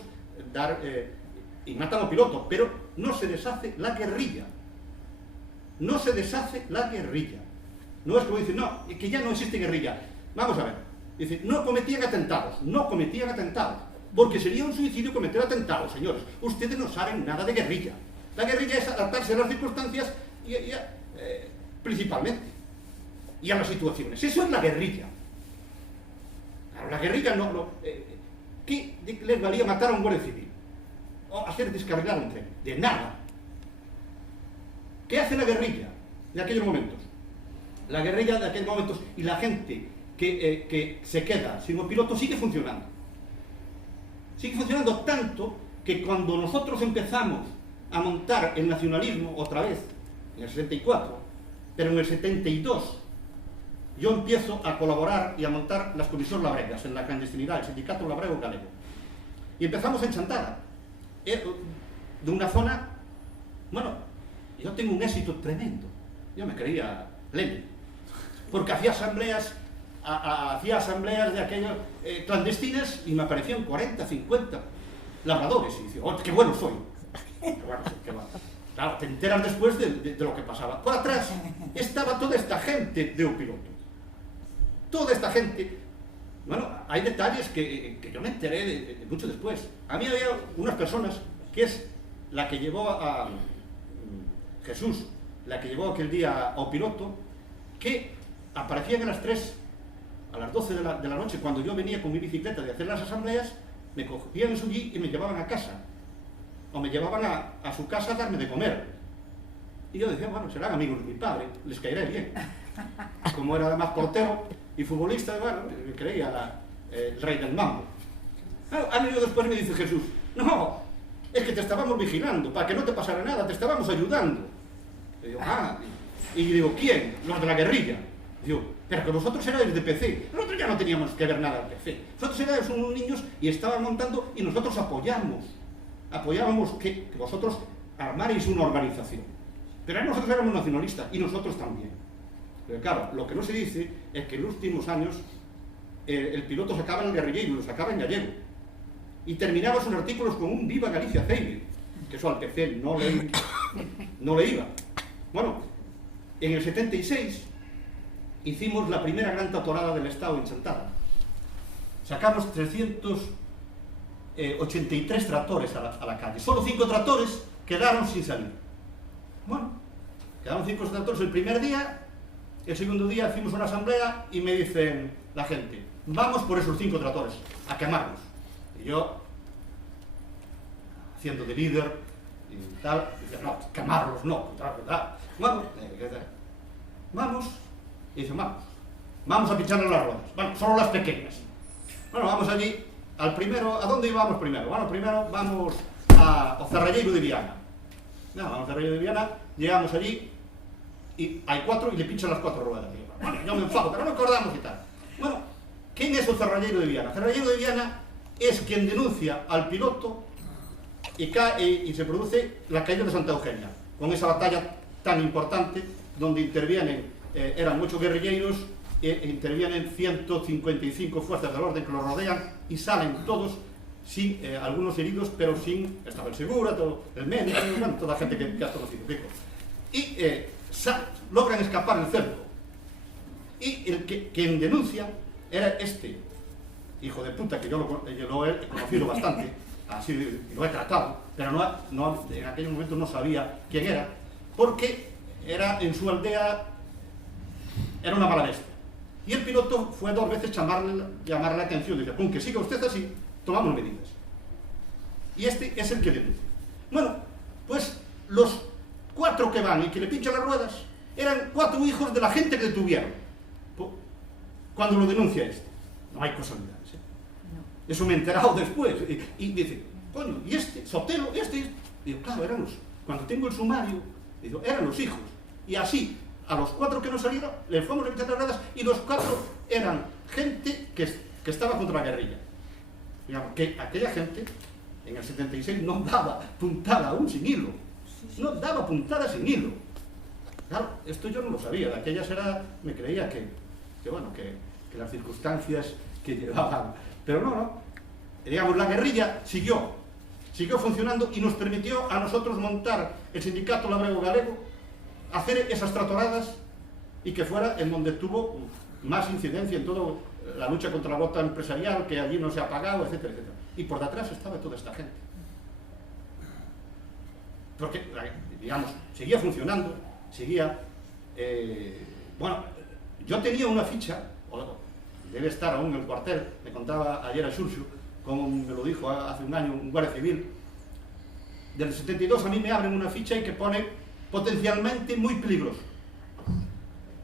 y matan al piloto, pero no se deshace la guerrilla. no se deshace la guerrilla. No es como dicen, no, que ya no existe guerrilla. Vamos a ver, dice, no cometían atentados, porque sería un suicidio cometer atentados, señores. Ustedes no saben nada de guerrilla. La guerrilla es adaptarse a las circunstancias principalmente, y a las situaciones. Eso es la guerrilla. Claro, la guerrilla ¿qué les valía matar a un guardia civil? O hacer descarrilar un tren. De nada. ¿Qué hace la guerrilla de aquellos momentos? La guerrilla de aquellos momentos y la gente que se queda sin un piloto sigue funcionando. Sigue funcionando tanto que cuando nosotros empezamos a montar el nacionalismo otra vez, en el 64, pero en el 72, yo empiezo a colaborar y a montar las comisiones labregas en la clandestinidad, el sindicato labrego galego. Y empezamos en Chantada, de una zona, bueno, yo tengo un éxito tremendo. Yo me creía Lenin, porque hacía asambleas de aquellas clandestinas y me aparecían 40, 50 labradores. Y decía, oh, qué bueno soy. Qué bueno. Claro, te enteras después de lo que pasaba. Por atrás estaba toda esta gente de un piloto. Toda esta gente. Bueno, hay detalles que yo me enteré de mucho después. A mí había unas personas, que es la que llevó a Jesús, la que llevó aquel día a piloto, que aparecían a las 3, a las 12 de la noche, cuando yo venía con mi bicicleta de hacer las asambleas, me cogían en su jeep y me llevaban a casa. O me llevaban a su casa a darme de comer. Y yo decía, bueno, serán amigos de mi padre, les caeré bien. Como era además portero y futbolista, bueno, me creía el rey del mambo. Años después me dice Jesús, no, es que te estábamos vigilando, para que no te pasara nada, te estábamos ayudando. Y digo, y digo, ¿quién? Los de la guerrilla. Digo, pero que vosotros erais de PC. Nosotros ya no teníamos que ver nada de PC. Nosotros éramos unos niños y estaban montando y nosotros apoyábamos que vosotros armarais una organización. Pero nosotros éramos nacionalistas y nosotros también. Pero claro, lo que no se dice es que en los últimos años el piloto sacaba en el guerrillero, lo sacaba en gallego. Y terminaba sus artículos con un Viva Galicia Feire, que eso al PC no le iba. Bueno, en el 76 hicimos la primera gran tatorada del Estado en Chantada. Sacamos 383 tractores a la calle. Solo 5 tractores quedaron sin salir. Bueno, quedaron 5 tractores el primer día. El segundo día hicimos una asamblea y me dicen la gente, vamos por esos 5 tractores, a quemarlos. Y yo, haciendo de líder y tal, dice, no, quemarlos no, tal. Bueno, vamos, y dice, vamos a pincharle las ruedas, bueno, solo las pequeñas. Bueno, vamos allí, al primero, ¿a dónde íbamos primero? Bueno, primero vamos a Cerralleiro de Viana. No, vamos a Cerralleiro de Viana, llegamos allí, y hay 4 y le pinchan las 4 ruedas. Bueno, yo me enfado, pero no acordamos y tal. Bueno, ¿quién es el Cerralleiro de Viana? Cerralleiro de Viana es quien denuncia al piloto y se produce la caída de Santa Eugenia, con esa batalla tan importante donde intervienen, eran muchos guerrilleros, intervienen 155 fuerzas del orden que los rodean y salen todos sin algunos heridos, pero sin, estaba el segura, todo el médico, bueno, toda la gente que has conocido, y logran escapar del cerco. Y quien denuncia era este hijo de puta, que yo lo he conocido bastante, así lo he tratado, pero en aquel momento no sabía quién era, porque era en su aldea, era una mala bestia. Y el piloto fue 2 veces llamarle la atención, dice, con que siga usted así, tomamos medidas. Y este es el que denuncia. Bueno, pues los 4 que van y que le pinchan las ruedas eran 4 hijos de la gente que detuvieron cuando lo denuncia este. No hay casualidades, ¿eh? No. Eso me he enterado después. Y dice, coño, ¿y este? Sotelo, este. Digo, claro, cuando tengo el sumario, digo, eran los hijos. Y así, a los 4 que no salieron, les fuimos a pinchar las ruedas y los 4 eran gente que estaba contra la guerrilla. Digamos, que aquella gente, en el 76, no daba puntada aún sin hilo. No daba puntada sin hilo. Claro, esto yo no lo sabía. De aquellas me creía que las circunstancias que llevaban. Pero no. Digamos, la guerrilla siguió funcionando y nos permitió a nosotros montar el sindicato labrego galego hacer esas tratoradas y que fuera en donde tuvo más incidencia en toda la lucha contra la bota empresarial, que allí no se ha pagado, etcétera, etcétera. Y por detrás estaba toda esta gente. Porque, digamos, seguía funcionando, seguía... bueno, yo tenía una ficha, debe estar aún en el cuartel, me contaba ayer a Xurxo, como me lo dijo hace un año un guardia civil, del 72 a mí me abren una ficha y que pone potencialmente muy peligroso.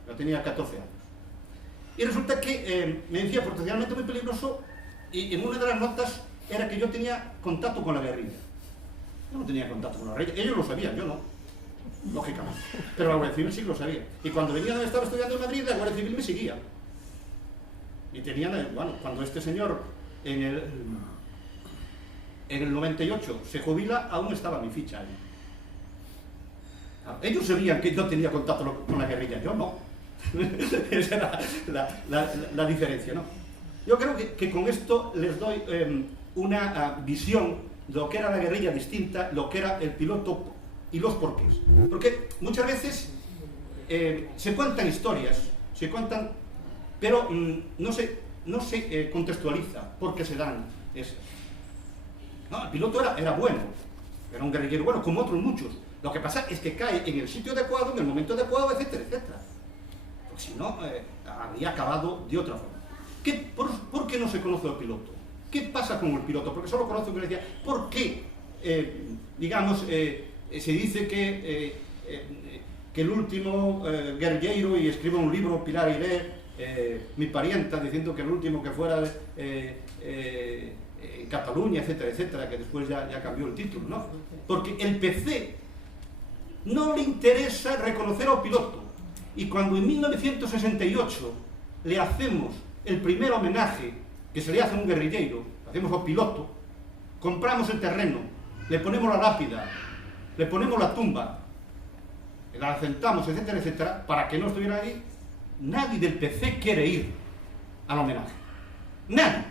Yo tenía 14 años. Y resulta que me decía potencialmente muy peligroso, y en una de las notas era que yo tenía contacto con la guerrilla. Yo no tenía contacto con la guerrilla, ellos lo sabían, yo no, lógicamente. Pero la Guardia Civil sí lo sabía. Y cuando venía donde estaba estudiando en Madrid, la Guardia Civil me seguía. Y tenían, bueno, cuando este señor en el 98 se jubila, aún estaba mi ficha ahí. Ellos sabían que yo tenía contacto con la guerrilla, yo no. Esa era la diferencia, ¿no? Yo creo que con esto les doy una visión de lo que era la guerrilla distinta, lo que era el piloto y los porqués. Porque muchas veces se cuentan historias, se cuentan, pero no se contextualiza por qué se dan esas. No, el piloto era bueno, era un guerrillero bueno, como otros muchos. Lo que pasa es que cae en el sitio adecuado, en el momento adecuado, etcétera, etcétera. Porque si no, habría acabado de otra forma. ¿Por qué no se conoce al piloto? ¿Qué pasa con el piloto? Porque solo conoce una guerrilla. ¿Por qué, digamos, se dice que el último guerrillero, y escribe un libro, Pilar Airé, mi parienta, diciendo que el último que fuera en Cataluña, etcétera, etcétera, que después ya cambió el título, ¿no? Porque el PC no le interesa reconocer al piloto. Y cuando en 1968 le hacemos el primer homenaje que se le hace a un guerrillero, hacemos al piloto, compramos el terreno, le ponemos la lápida, le ponemos la tumba, la asentamos, etcétera, etcétera, para que no estuviera ahí, nadie del PC quiere ir al homenaje. Nadie.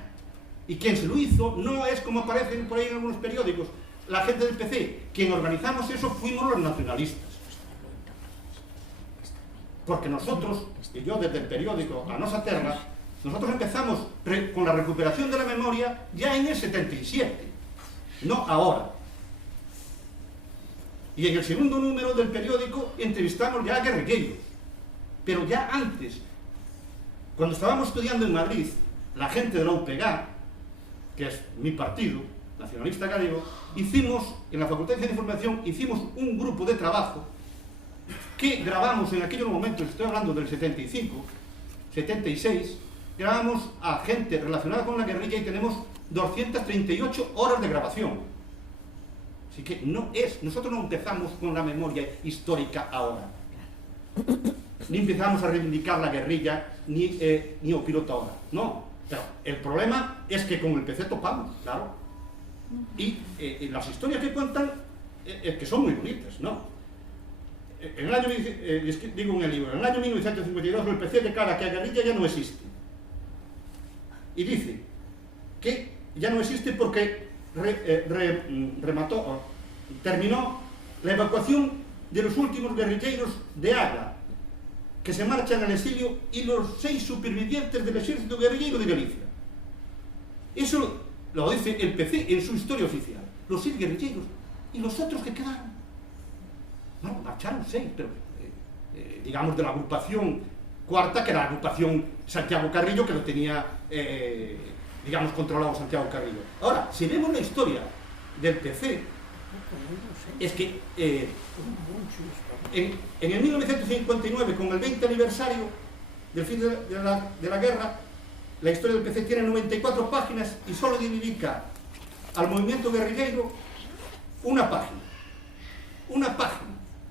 Y quien se lo hizo no es como aparecen por ahí en algunos periódicos, la gente del PC. Quien organizamos eso fuimos los nacionalistas. Porque nosotros, y yo desde el periódico A Nosa Terra, nosotros empezamos con la recuperación de la memoria ya en el 77, no ahora. Y en el segundo número del periódico entrevistamos ya a guerrilleros. Pero ya antes, cuando estábamos estudiando en Madrid, la gente de la UPG, que es mi partido, nacionalista gallego, hicimos, en la Facultad de Ciencia de Información, hicimos un grupo de trabajo que grabamos en aquellos momentos, estoy hablando del 75, 76, grabamos a gente relacionada con la guerrilla y tenemos 238 horas de grabación. Así que nosotros no empezamos con la memoria histórica ahora. Ni empezamos a reivindicar la guerrilla, ni el piloto ahora. No, pero el problema es que con el PC topamos, claro. Y las historias que cuentan es que son muy bonitas, ¿no? En el año, digo en el libro, en el año 1952 el PC declara que la guerrilla ya no existe. Y dice que ya no existe porque terminó la evacuación de los últimos guerrilleros de Agra, que se marchan al exilio, y los 6 supervivientes del ejército guerrillero de Galicia. Eso lo dice el PC en su historia oficial. Los 6 guerrilleros y los otros que quedaron. No, marcharon 6, pero digamos de la agrupación cuarta, que era la agrupación Santiago Carrillo, que lo tenía, digamos, controlado Santiago Carrillo. Ahora, si vemos la historia del PC, es que en el 1959, con el 20 aniversario del fin de la guerra, la historia del PC tiene 94 páginas y solo dedica al movimiento guerrillero una página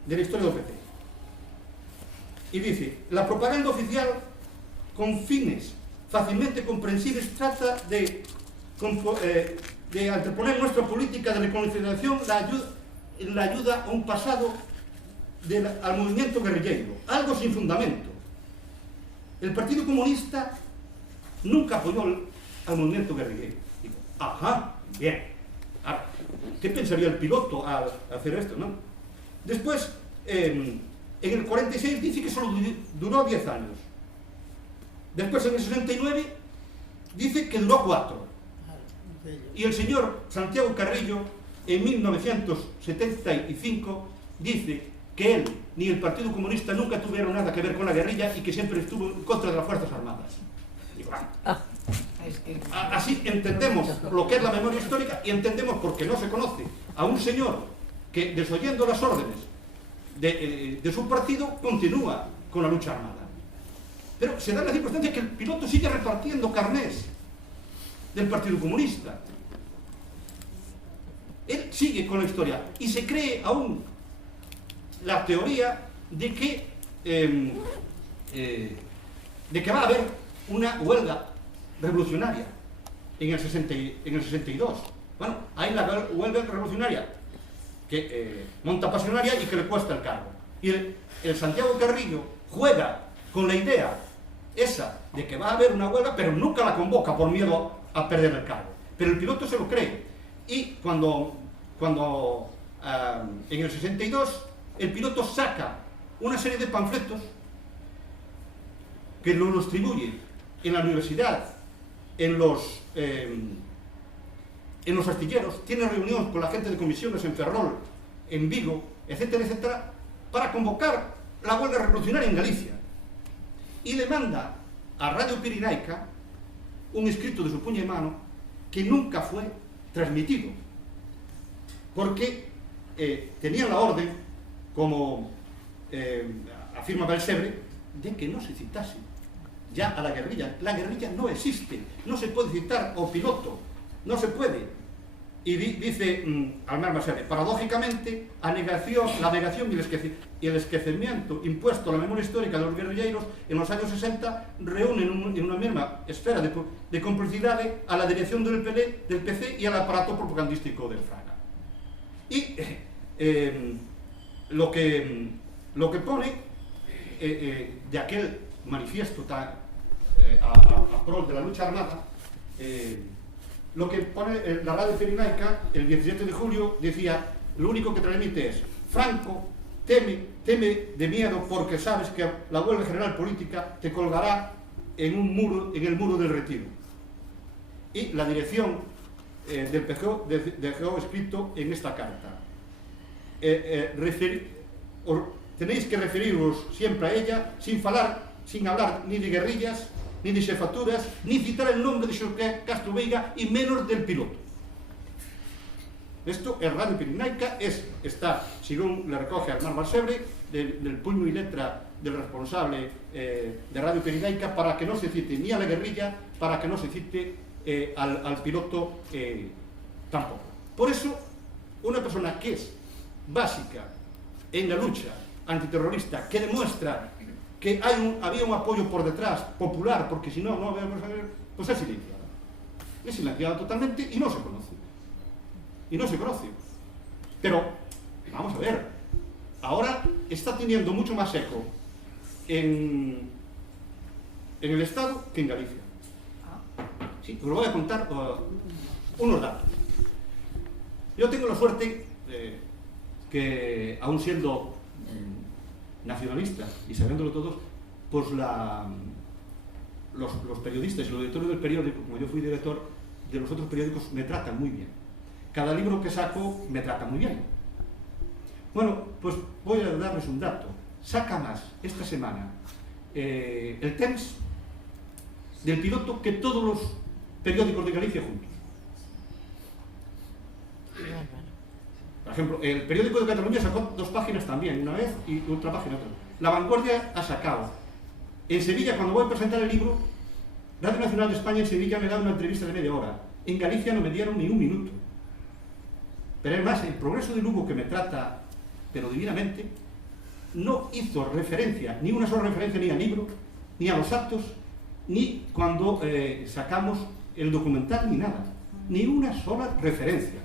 de la historia del PC. Y dice: la propaganda oficial, con fines fácilmente comprensibles, trata de anteponer nuestra política de reconciliación, la ayuda a un pasado al movimiento guerrillero, algo sin fundamento. El Partido Comunista nunca apoyó al movimiento guerrillero. Digo, ajá, bien. Ahora, ¿qué pensaría el piloto al hacer esto, no? Después, En el 46 dice que solo duró 10 años. Después, en el 69, dice que duró 4. Y el señor Santiago Carrillo, en 1975, dice que él ni el Partido Comunista nunca tuvieron nada que ver con la guerrilla y que siempre estuvo en contra de las Fuerzas Armadas. Digo, así entendemos lo que es la memoria histórica y entendemos por qué no se conoce a un señor que, desoyendo las órdenes de su partido, continúa con la lucha armada. Pero se da la circunstancia que el piloto sigue repartiendo carnés del Partido Comunista. Él sigue con la historia y se cree aún la teoría de que va a haber una huelga revolucionaria en el 62. Bueno, hay la huelga revolucionaria que monta pasionaria y que le cuesta el cargo. Y el Santiago Carrillo juega con la idea esa de que va a haber una huelga, pero nunca la convoca por miedo a perder el cargo. Pero el piloto se lo cree. Y cuando en el 62 el piloto saca una serie de panfletos que lo distribuye en la universidad, en los astilleros, tiene reunión con la gente de comisiones en Ferrol, en Vigo, etcétera, etcétera, para convocar la huelga revolucionaria en Galicia. Y le manda a Radio Pirinaica un escrito de su puño y mano que nunca fue transmitido, porque tenía la orden, como afirma Belsebre, de que no se citase ya a la guerrilla. La guerrilla no existe, no se puede citar ao piloto, no se puede. Y dice Almar Belsebre, paradójicamente, la negación y el esquecimiento impuesto a la memoria histórica de los guerrilleros en los años 60 reúnen en una misma esfera de complicidad a la dirección del PC y al aparato propagandístico del Fraga. Y lo que pone de aquel manifiesto a pro de la lucha armada, lo que pone la Radio Pirinaica el 17 de julio decía, lo único que transmite es: Franco teme de miedo porque sabes que la huelga general política te colgará en el muro del Retiro. Y la dirección del PGO dejó escrito en esta carta: tenéis que referiros siempre a ella sin hablar ni de guerrillas, ni de xefaturas, ni citar el nombre de Xosé Castro Veiga y menos del piloto. Esto es Radio Pirinaica, está, según le recoge Almar Belsebre, del puño y letra del responsable de Radio Pirinaica, para que no se cite ni a la guerrilla, para que no se cite al piloto tampoco. Por eso, una persona que es básica en la lucha antiterrorista, que demuestra que había un apoyo por detrás, popular, porque si no habíamos saber, pues es silenciada. Es silenciada totalmente y no se conoce. Pero, vamos a ver, ahora está teniendo mucho más eco en el Estado que en Galicia. Sí, os lo voy a contar unos datos. Yo tengo la suerte que, aún siendo nacionalista y sabiéndolo todos, pues los periodistas y los directores del periódico, como yo fui director de los otros periódicos, me tratan muy bien. Cada libro que saco me trata muy bien. Bueno, pues voy a darles un dato. Saca más esta semana el Temps del piloto que todos los periódicos de Galicia juntos. Por ejemplo, el periódico de Cataluña sacó 2 páginas también, una vez, y otra página otra. La Vanguardia ha sacado. En Sevilla, cuando voy a presentar el libro, Radio Nacional de España en Sevilla me da una entrevista de media hora. En Galicia no me dieron ni un minuto. Pero además, el Progreso de Lugo, que me trata, pero divinamente, no hizo referencia, ni una sola referencia, ni al libro, ni a los actos, ni cuando sacamos el documental, ni nada. Ni una sola referencia.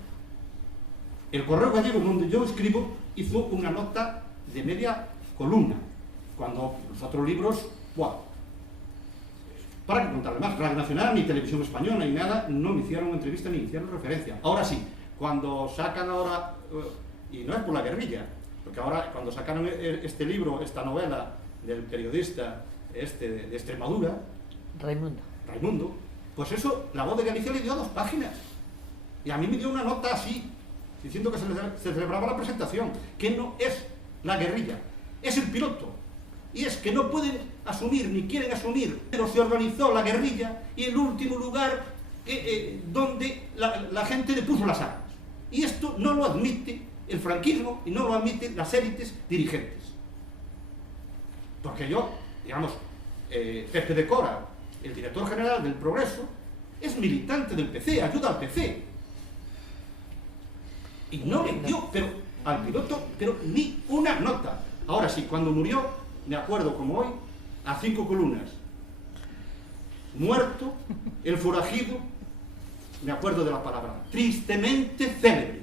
El Correo Gallego, donde yo escribo, hizo una nota de media columna, cuando los otros libros, ¡buah! Para que contarle más, Radio Nacional, ni Televisión Española, ni nada, no me hicieron entrevista ni me hicieron referencia. Ahora sí, cuando sacan ahora, y no es por la guerrilla, Porque ahora, cuando sacaron este libro, esta novela del periodista de Extremadura, Raimundo, pues eso, La Voz de Galicia le dio 2 páginas. Y a mí me dio una nota así, diciendo que se celebraba la presentación, que no es la guerrilla, es el piloto. Y es que no pueden asumir, ni quieren asumir, pero se organizó la guerrilla y el último lugar donde la gente depuso las armas. Y esto no lo admite el franquismo y no lo admiten las élites dirigentes. Porque yo, digamos, Pepe de Cora, el director general del Progreso, es militante del PC, ayuda al PC. Y no le dio, pero al piloto, pero ni una nota. Ahora sí, cuando murió, me acuerdo como hoy, a 5 columnas. Muerto, el forajido, me acuerdo de la palabra, tristemente célebre,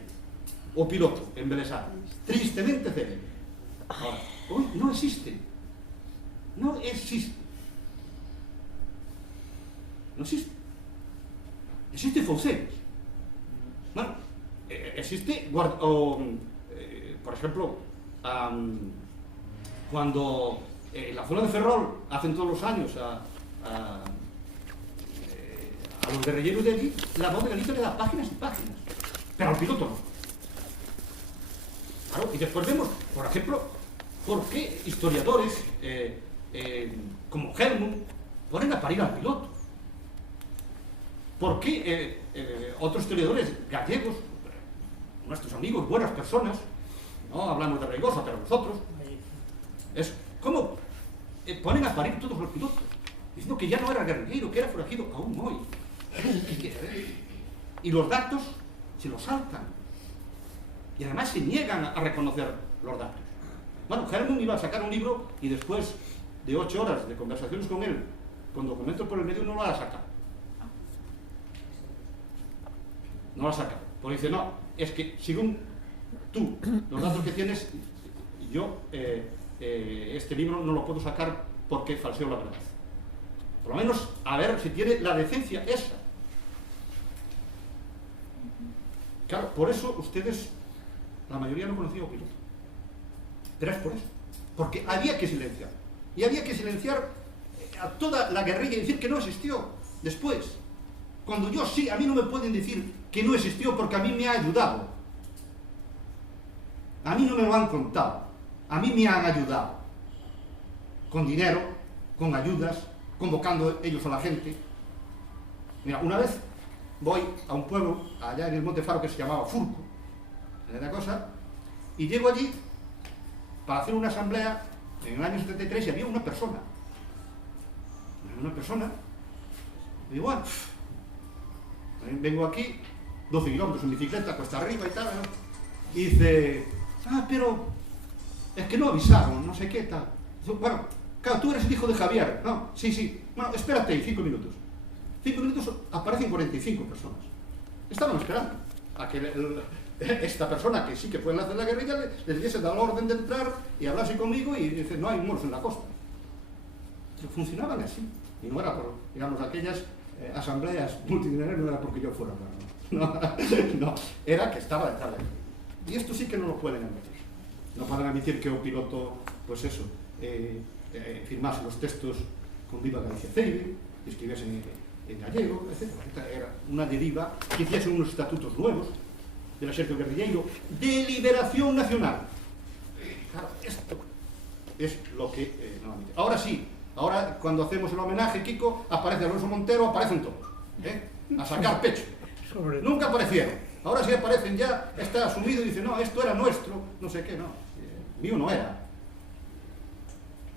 o piloto, embelesado, tristemente célebre. Ahora, hoy no existe. No existe. No existe. Existe Fouceres. Bueno, existe, por ejemplo, cuando en la zona de Ferrol hacen todos los años a los guerrilleros de allí, La Voz de Galicia le da páginas y páginas, pero al piloto no. Claro, y después vemos, por ejemplo, por qué historiadores como Helmut ponen a parir al piloto. ¿Por qué otros historiadores gallegos, nuestros amigos, buenas personas, no hablamos de Reigosa, pero nosotros, es cómo ponen a parir todos los pilotos, diciendo que ya no era guerrillero, que era forajido, aún hoy. Y los datos se los saltan. Y además se niegan a reconocer los datos. Bueno, Helmut iba a sacar un libro y después de 8 horas de conversaciones con él, con documentos por el medio, no lo ha sacado. No lo ha sacado. Porque dice, no, es que según tú, los datos que tienes, yo este libro no lo puedo sacar porque falseo la verdad. Por lo menos, a ver si tiene la decencia esa. Claro, por eso ustedes, la mayoría no conocían a piloto. Pero es por eso. Porque había que silenciar. Y había que silenciar a toda la guerrilla y decir que no existió. Después, cuando yo sí, a mí no me pueden decir que no existió porque a mí me ha ayudado. A mí no me lo han contado. A mí me han ayudado. Con dinero, con ayudas, convocando ellos a la gente. Mira, una vez voy a un pueblo allá en el Monte Faro que se llamaba Furco, en la cosa, y llego allí para hacer una asamblea en el año 73 y había una persona. Y digo, bueno, vengo aquí, 12 kilómetros en bicicleta, cuesta arriba y tal, ¿no? Y dice, pero es que no avisaron, no sé qué, tal. Dice, bueno, claro, tú eres el hijo de Javier, ¿no? Sí. Bueno, espérate, 5 minutos. 5 minutos aparecen 45 personas. Estaban esperando a que esta persona, que sí que fue enlace de la guerrilla, les diese la orden de entrar y hablase conmigo y dice, no hay muros en la costa. Funcionaban así. Y no era por, digamos, aquellas asambleas multitudinarias, no era porque yo fuera no, era que estaba detrás de él. Y esto sí que no lo pueden admitir. No pueden admitir que un piloto, pues eso, firmase los textos con Viva Galicia Ceibe, escribiese en gallego, etc. Era una deriva que hiciese unos estatutos nuevos del exército guerrillero de liberación nacional. Claro, esto es lo que no admite. Ahora sí, ahora cuando hacemos el homenaje, Kiko, aparece Alonso Montero, aparecen todos, a sacar pecho. Nunca aparecieron. Ahora sí aparecen ya, está asumido y dice, no, esto era nuestro, no sé qué, no. Mío no era.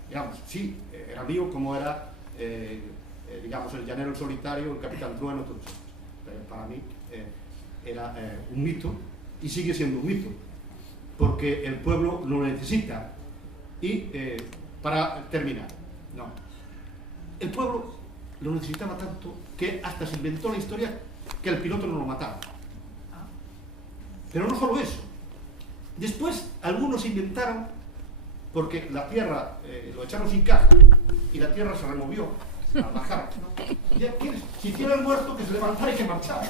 Digamos, sí, era mío como era, digamos, el llanero el solitario, el capitán Trueno, todo eso. Pero para mí era un mito y sigue siendo un mito, porque el pueblo lo necesita. Y para terminar, no, el pueblo lo necesitaba tanto que hasta se inventó la historia que el piloto no lo mataba. Pero no solo eso. Después algunos inventaron, porque la tierra lo echaron sin caja y la tierra se removió, al bajar. Si tiene el muerto, que se levantara y que marchara.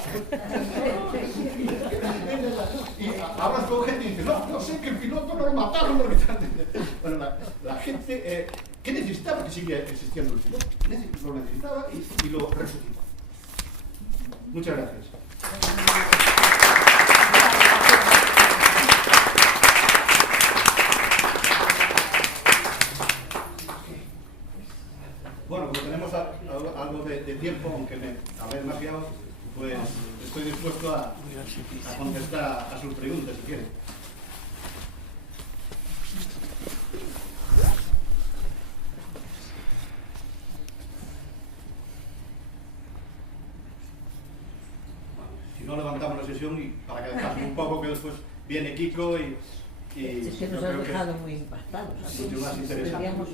Y hablas con gente y dices, no sé, que el piloto no lo mataron. Bueno, la gente, ¿qué necesitaba? Que sigue existiendo el piloto. Lo necesitaba y lo resucitó. Muchas gracias. Bueno, como tenemos algo de tiempo, aunque me hablé demasiado, pues estoy dispuesto a contestar a sus preguntas, si quieren. Si no, levantamos la sesión y para que descansen un poco, que después viene Kiko y es que nos has dejado muy impactados. Mucho más interesante. Tendríamos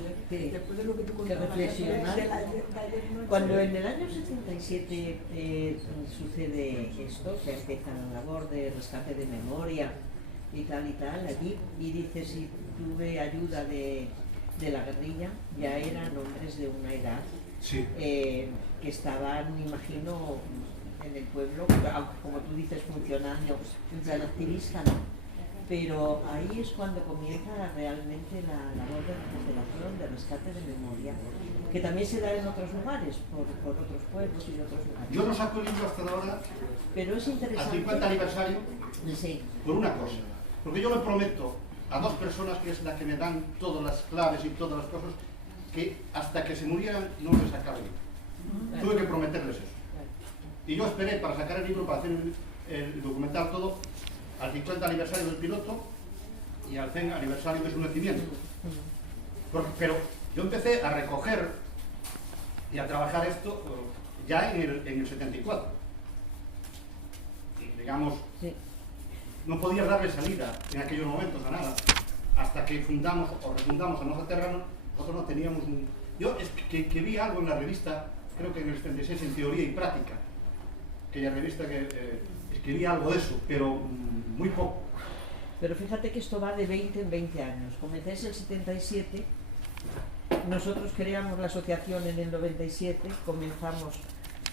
que reflexionar. Cuando en el año 77 sucede esto, se empieza la labor de rescate de memoria y tal, allí, y dice, si tuve ayuda de la guerrilla, ya eran hombres de una edad, sí, que estaban, me imagino, en el pueblo, aunque como tú dices, funcionando en plan activista, ¿no? Pero ahí es cuando comienza realmente la labor de recuperación, de rescate de memoria, que también se da en otros lugares, por otros pueblos y de otros lugares. Yo no saco el libro hasta ahora, pero es interesante, al 50 aniversario, sí, por una cosa, porque yo le prometo a dos personas, que es la que me dan todas las claves y todas las cosas, que hasta que se murieran no les sacaba el libro. Tuve que prometerles eso. Y yo esperé para sacar el libro, para hacer el documental todo, al 50 aniversario del piloto y al 100 aniversario de su nacimiento. Pero yo empecé a recoger y a trabajar esto ya en el 74. Y, digamos, sí, no podía darle salida en aquellos momentos a nada. Hasta que fundamos o refundamos a Nosa Terrano, nosotros no teníamos un... Yo es que vi algo en la revista, creo que en el 76, en Teoría y Práctica, aquella revista que escribía algo de eso, pero muy poco. Pero fíjate que esto va de 20 en 20 años. Comenzáis el 77, nosotros creamos la asociación en el 97,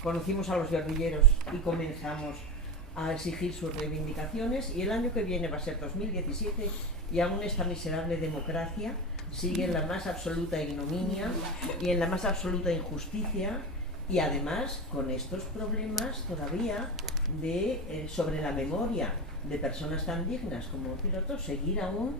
conocimos a los guerrilleros y comenzamos a exigir sus reivindicaciones, y el año que viene va a ser 2017 y aún esta miserable democracia sigue en la más absoluta ignominia y en la más absoluta injusticia, y además con estos problemas todavía sobre la memoria de personas tan dignas como pilotos, seguir aún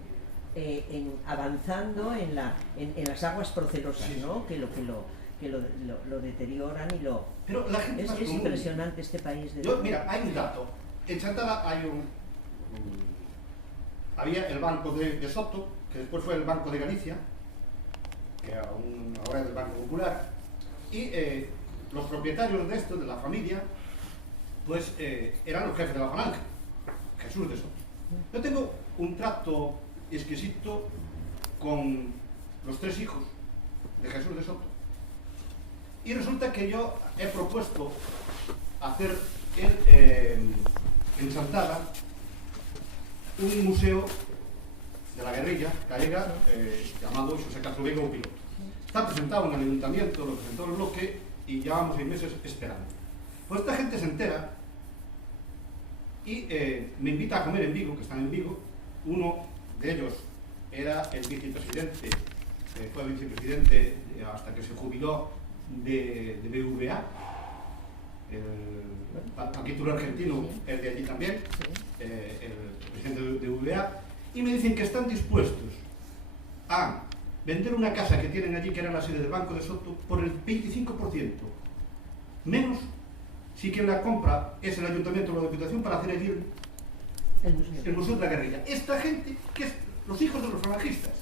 avanzando en las aguas procerosas, ¿no? que lo deterioran y lo... Pero la gente es impresionante este país. Mira, hay un dato. En Chantada hay había el Banco de Soto, que después fue el Banco de Galicia, que ahora es el Banco Popular, y los propietarios de esto, de la familia, pues eran los jefes de la falange, Jesús de Soto. Yo tengo un trato exquisito con los 3 hijos de Jesús de Soto. Y resulta que yo he propuesto hacer en Chantada un museo de la guerrilla gallega llamado Xosé Castro Veiga o Piloto. Está presentado en el ayuntamiento, lo presentó el bloque y llevamos 6 meses esperando. Pues esta gente se entera y me invita a comer en Vigo, que están en Vigo. Uno de ellos era el vicepresidente, fue vicepresidente hasta que se jubiló de BVA, el capítulo argentino es de allí también, el presidente de BVA, y me dicen que están dispuestos a vender una casa que tienen allí, que era la sede del Banco de Soto, por el 25%, menos si quien la compra es el ayuntamiento o la diputación para hacer allí el Museo de la Guerrilla. Esta gente, que es los hijos de los falangistas,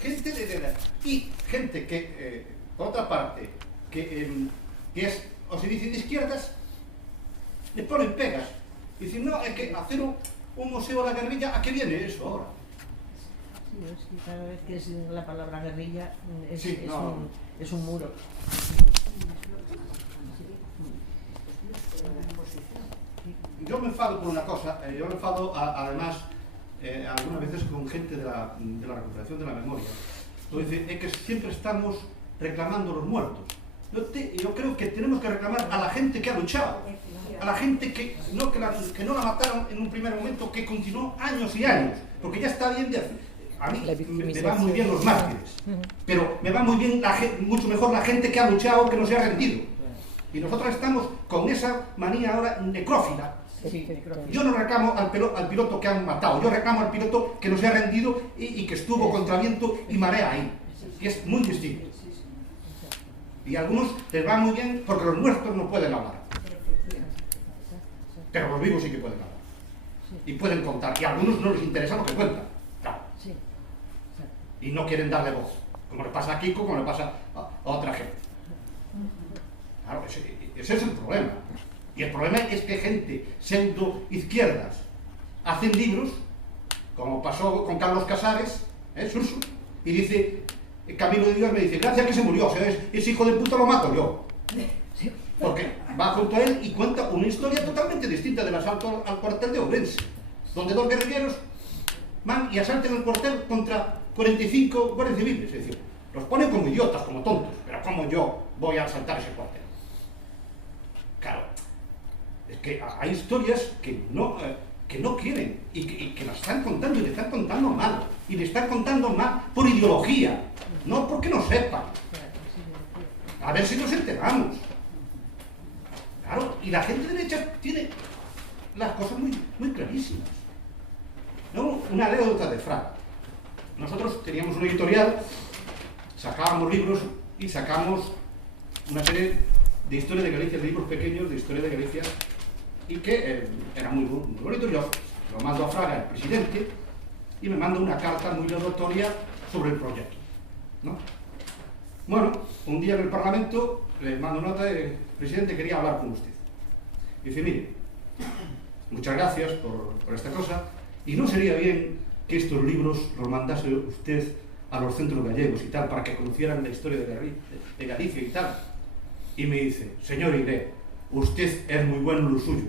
gente y gente que, por otra parte, que es, o se dice de izquierdas, le ponen pegas. Y dicen, no, es que hacer un museo de la guerrilla, ¿a qué viene eso ahora? Sí, es que cada vez que es la palabra guerrilla es un muro. Yo me enfado por una cosa, yo me enfado además algunas veces con gente de la recuperación de la memoria. Entonces, es que siempre estamos reclamando los muertos. Yo creo que tenemos que reclamar a la gente que ha luchado, a la gente que no la mataron en un primer momento, que continuó años y años, porque ya está bien de hacer. A mí me van muy bien los mártires, pero me va muy bien, mucho mejor la gente que ha luchado, que no se ha rendido. Y nosotros estamos con esa manía ahora necrófila. Yo no reclamo al piloto que han matado, yo reclamo al piloto que no se ha rendido y que estuvo contra viento y marea ahí, que es muy distinto. Y a algunos les va muy bien porque los muertos no pueden hablar, pero los vivos sí que pueden hablar y pueden contar, y a algunos no les interesa lo que cuentan, claro, y no quieren darle voz, como le pasa a Kiko, como le pasa a otra gente. Claro, ese es el problema. Y el problema es que gente pseudo izquierdas hacen libros, como pasó con Carlos Casares, Sursu, y dice, Camilo de Dios me dice, gracias que se murió, o sea, ese hijo de puta lo mato yo. Porque va junto a él y cuenta una historia totalmente distinta del asalto al cuartel de Ourense, donde 2 guerrilleros van y asaltan el cuartel contra 45 guardias civiles, es decir, los ponen como idiotas, como tontos, pero ¿cómo yo voy a asaltar ese cuartel? Claro, es que hay historias que no quieren y que las están contando y le están contando mal. Y le están contando mal por ideología, no porque no sepan. A ver si nos enteramos. Claro, y la gente derecha tiene las cosas muy clarísimas. ¿No? Una anécdota de Fraga. Nosotros teníamos una editorial, sacábamos libros y sacamos una serie de historia de Galicia, de libros pequeños de historia de Galicia, y que era muy bonito. Yo lo mando a Fraga, el presidente, y me manda una carta muy laudatoria sobre el proyecto, ¿no? Bueno, un día en el Parlamento le mando nota de, presidente, quería hablar con usted. Y dice, mire, muchas gracias por esta cosa, y no sería bien que estos libros los mandase usted a los centros gallegos y tal, para que conocieran la historia de Galicia y tal. Y me dice, señor Iré, usted es muy bueno en lo suyo,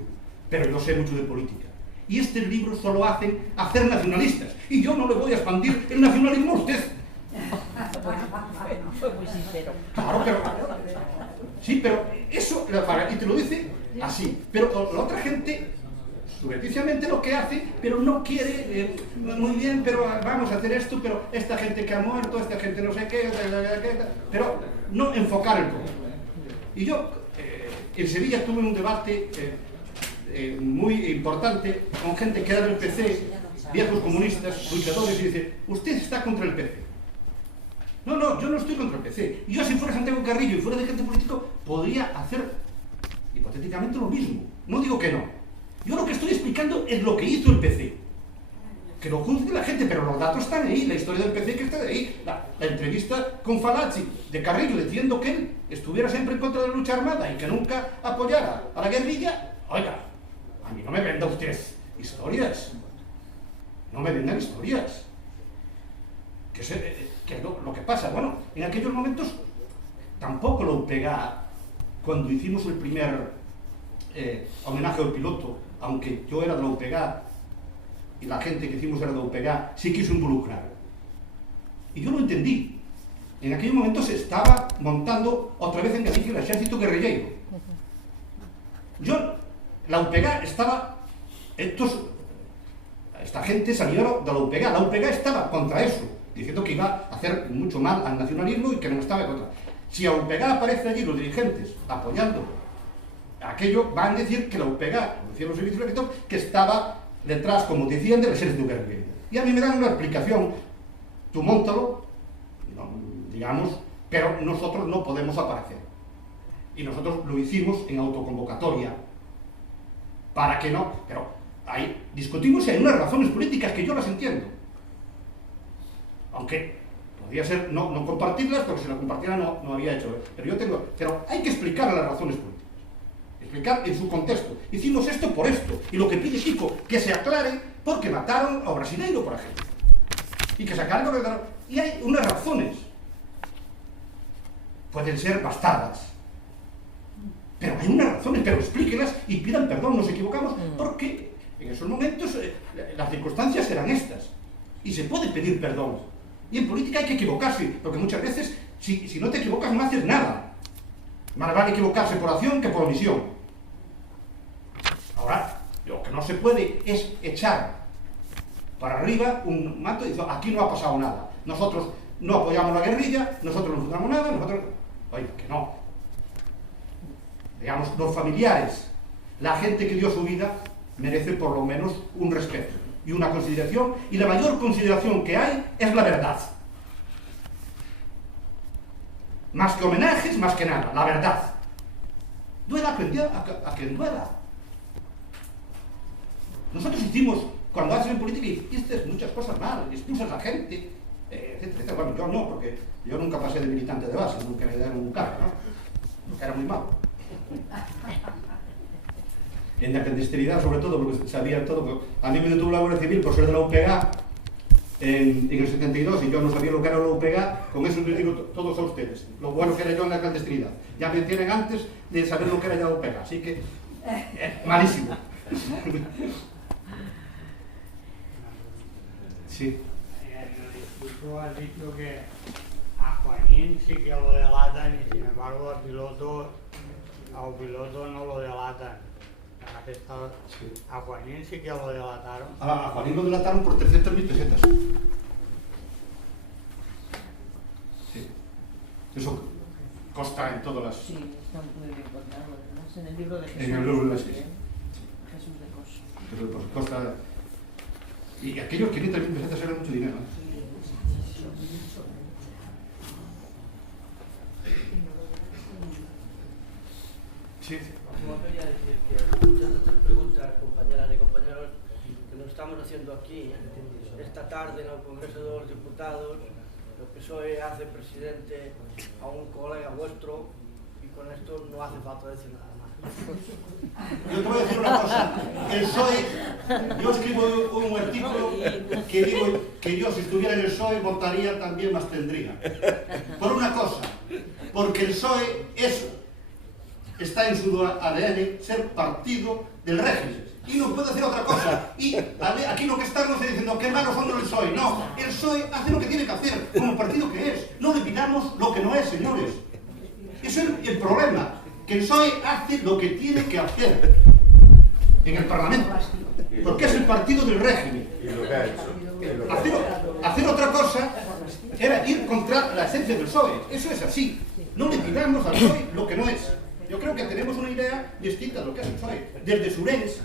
pero yo sé mucho de política. Y este libro solo hacen hacer nacionalistas, y yo no le voy a expandir el nacionalismo a usted. Fue muy sincero. Claro, pero... Sí, pero eso, y te lo dice así. Pero la otra gente, subrepticiamente lo que hace, pero no quiere, muy bien, pero vamos a hacer esto, pero esta gente que ha muerto, esta gente no sé qué, pero no enfocar el problema. Y yo, en Sevilla tuve un debate muy importante con gente que era del PC, viejos comunistas, luchadores, y dice, usted está contra el PC. No, yo no estoy contra el PC. Y yo, si fuera Santiago Carrillo y fuera dirigente político, podría hacer hipotéticamente lo mismo. No digo que no. Yo lo que estoy explicando es lo que hizo el PC. Que lo juzgue la gente, pero los datos están ahí, la historia del PC que está de ahí. La entrevista con Falazzi de Carrillo diciendo que él estuviera siempre en contra de la lucha armada y que nunca apoyara a la guerrilla. Oiga, a mí no me venda usted historias. No me vendan historias. Que es lo que pasa. Bueno, en aquellos momentos tampoco la UPG, cuando hicimos el primer homenaje al piloto, aunque yo era de la UPG y la gente que hicimos era de la UPG, sí quiso involucrar. Y yo lo entendí. En aquel momento se estaba montando otra vez en Galicia el ejército guerrillero. La UPG estaba... Esta gente salió de la UPG. La UPG estaba contra eso, diciendo que iba a hacer mucho mal al nacionalismo y que no estaba contra. Si a UPG aparece allí los dirigentes apoyando aquello, van a decir que la UPG, como decían los servicios secretos, que estaba detrás, como decían, del ejército guerrillero. Y a mí me dan una explicación, tú móntalo, no, digamos, pero nosotros no podemos aparecer. Y nosotros lo hicimos en autoconvocatoria, para que no, pero ahí discutimos si hay unas razones políticas que yo las entiendo. Aunque podría ser no compartirlas, porque si las compartiera no había hecho. Pero hay que explicar las razones políticas. Explicar en su contexto. Hicimos esto por esto. Y lo que pide Kiko, que se aclare porque mataron a un brasileiro, por ejemplo. Y que se aclare porque mataron. Y hay unas razones. Pueden ser bastadas. Pero hay unas razones, pero explíquenlas y pidan perdón, nos equivocamos, porque en esos momentos las circunstancias eran estas. Y se puede pedir perdón. Y en política hay que equivocarse, porque muchas veces, si no te equivocas, no haces nada. Más vale equivocarse por acción que por omisión. Ahora, lo que no se puede es echar para arriba un manto y decir, aquí no ha pasado nada. Nosotros no apoyamos la guerrilla, nosotros no fundamos nada, nosotros... Oye, que no. Digamos, los familiares, la gente que dio su vida, merece por lo menos un respeto y una consideración, y la mayor consideración que hay es la verdad. Más que homenajes, más que nada, la verdad. Duela a quien duela. Nosotros hicimos, cuando haces en política, hiciste muchas cosas mal, expulsas a la gente, etcétera, etcétera. Bueno, yo no, porque yo nunca pasé de militante de base, nunca me dieron un cargo, ¿no? Porque era muy malo. En la clandestinidad, sobre todo, porque sabía todo. A mí me detuvo la Guardia Civil por ser de la UPG en el 72, y yo no sabía lo que era la UPG. Con eso les digo todos a ustedes lo bueno que era yo en la clandestinidad. Ya me tienen antes de saber lo que era ya la UPG, así que malísimo. Sí. Tú has dicho que a Juanín sí que lo delatan y sin embargo al piloto no lo delatan. Sí. A Juanín sí que lo delataron. A Juanín lo delataron por 300.000 pesetas. Sí. Eso consta en todas las... Sí, está muy bien contado, además, en el libro de Jesús. En el libro de Jesús. Jesús de Cos. Pero por consta... Y aquellos 500.000 pesetas eran mucho dinero, ¿no? Sí. Como quería decir que muchas de estas preguntas, compañeras y compañeros, que nos estamos haciendo aquí esta tarde en el Congreso de los Diputados, el PSOE hace presidente a un colega vuestro y con esto no hace falta decir nada más. Yo te voy a decir una cosa. El PSOE, yo escribo un artículo que digo que yo si estuviera en el PSOE votaría también más tendría. Por una cosa, porque el PSOE está en su ADN ser partido del régimen y no puede hacer otra cosa. Y aquí lo que estamos es diciendo que malos son los del PSOE. No, el PSOE hace lo que tiene que hacer como partido que es. No le pidamos lo que no es, señores. Eso es el problema, que el PSOE hace lo que tiene que hacer en el Parlamento, porque es el partido del régimen. Hacer otra cosa era ir contra la esencia del PSOE. Eso es así. No le pidamos al PSOE lo que no es. Yo creo que tenemos una idea distinta de lo que es el PSOE. Desde Surens,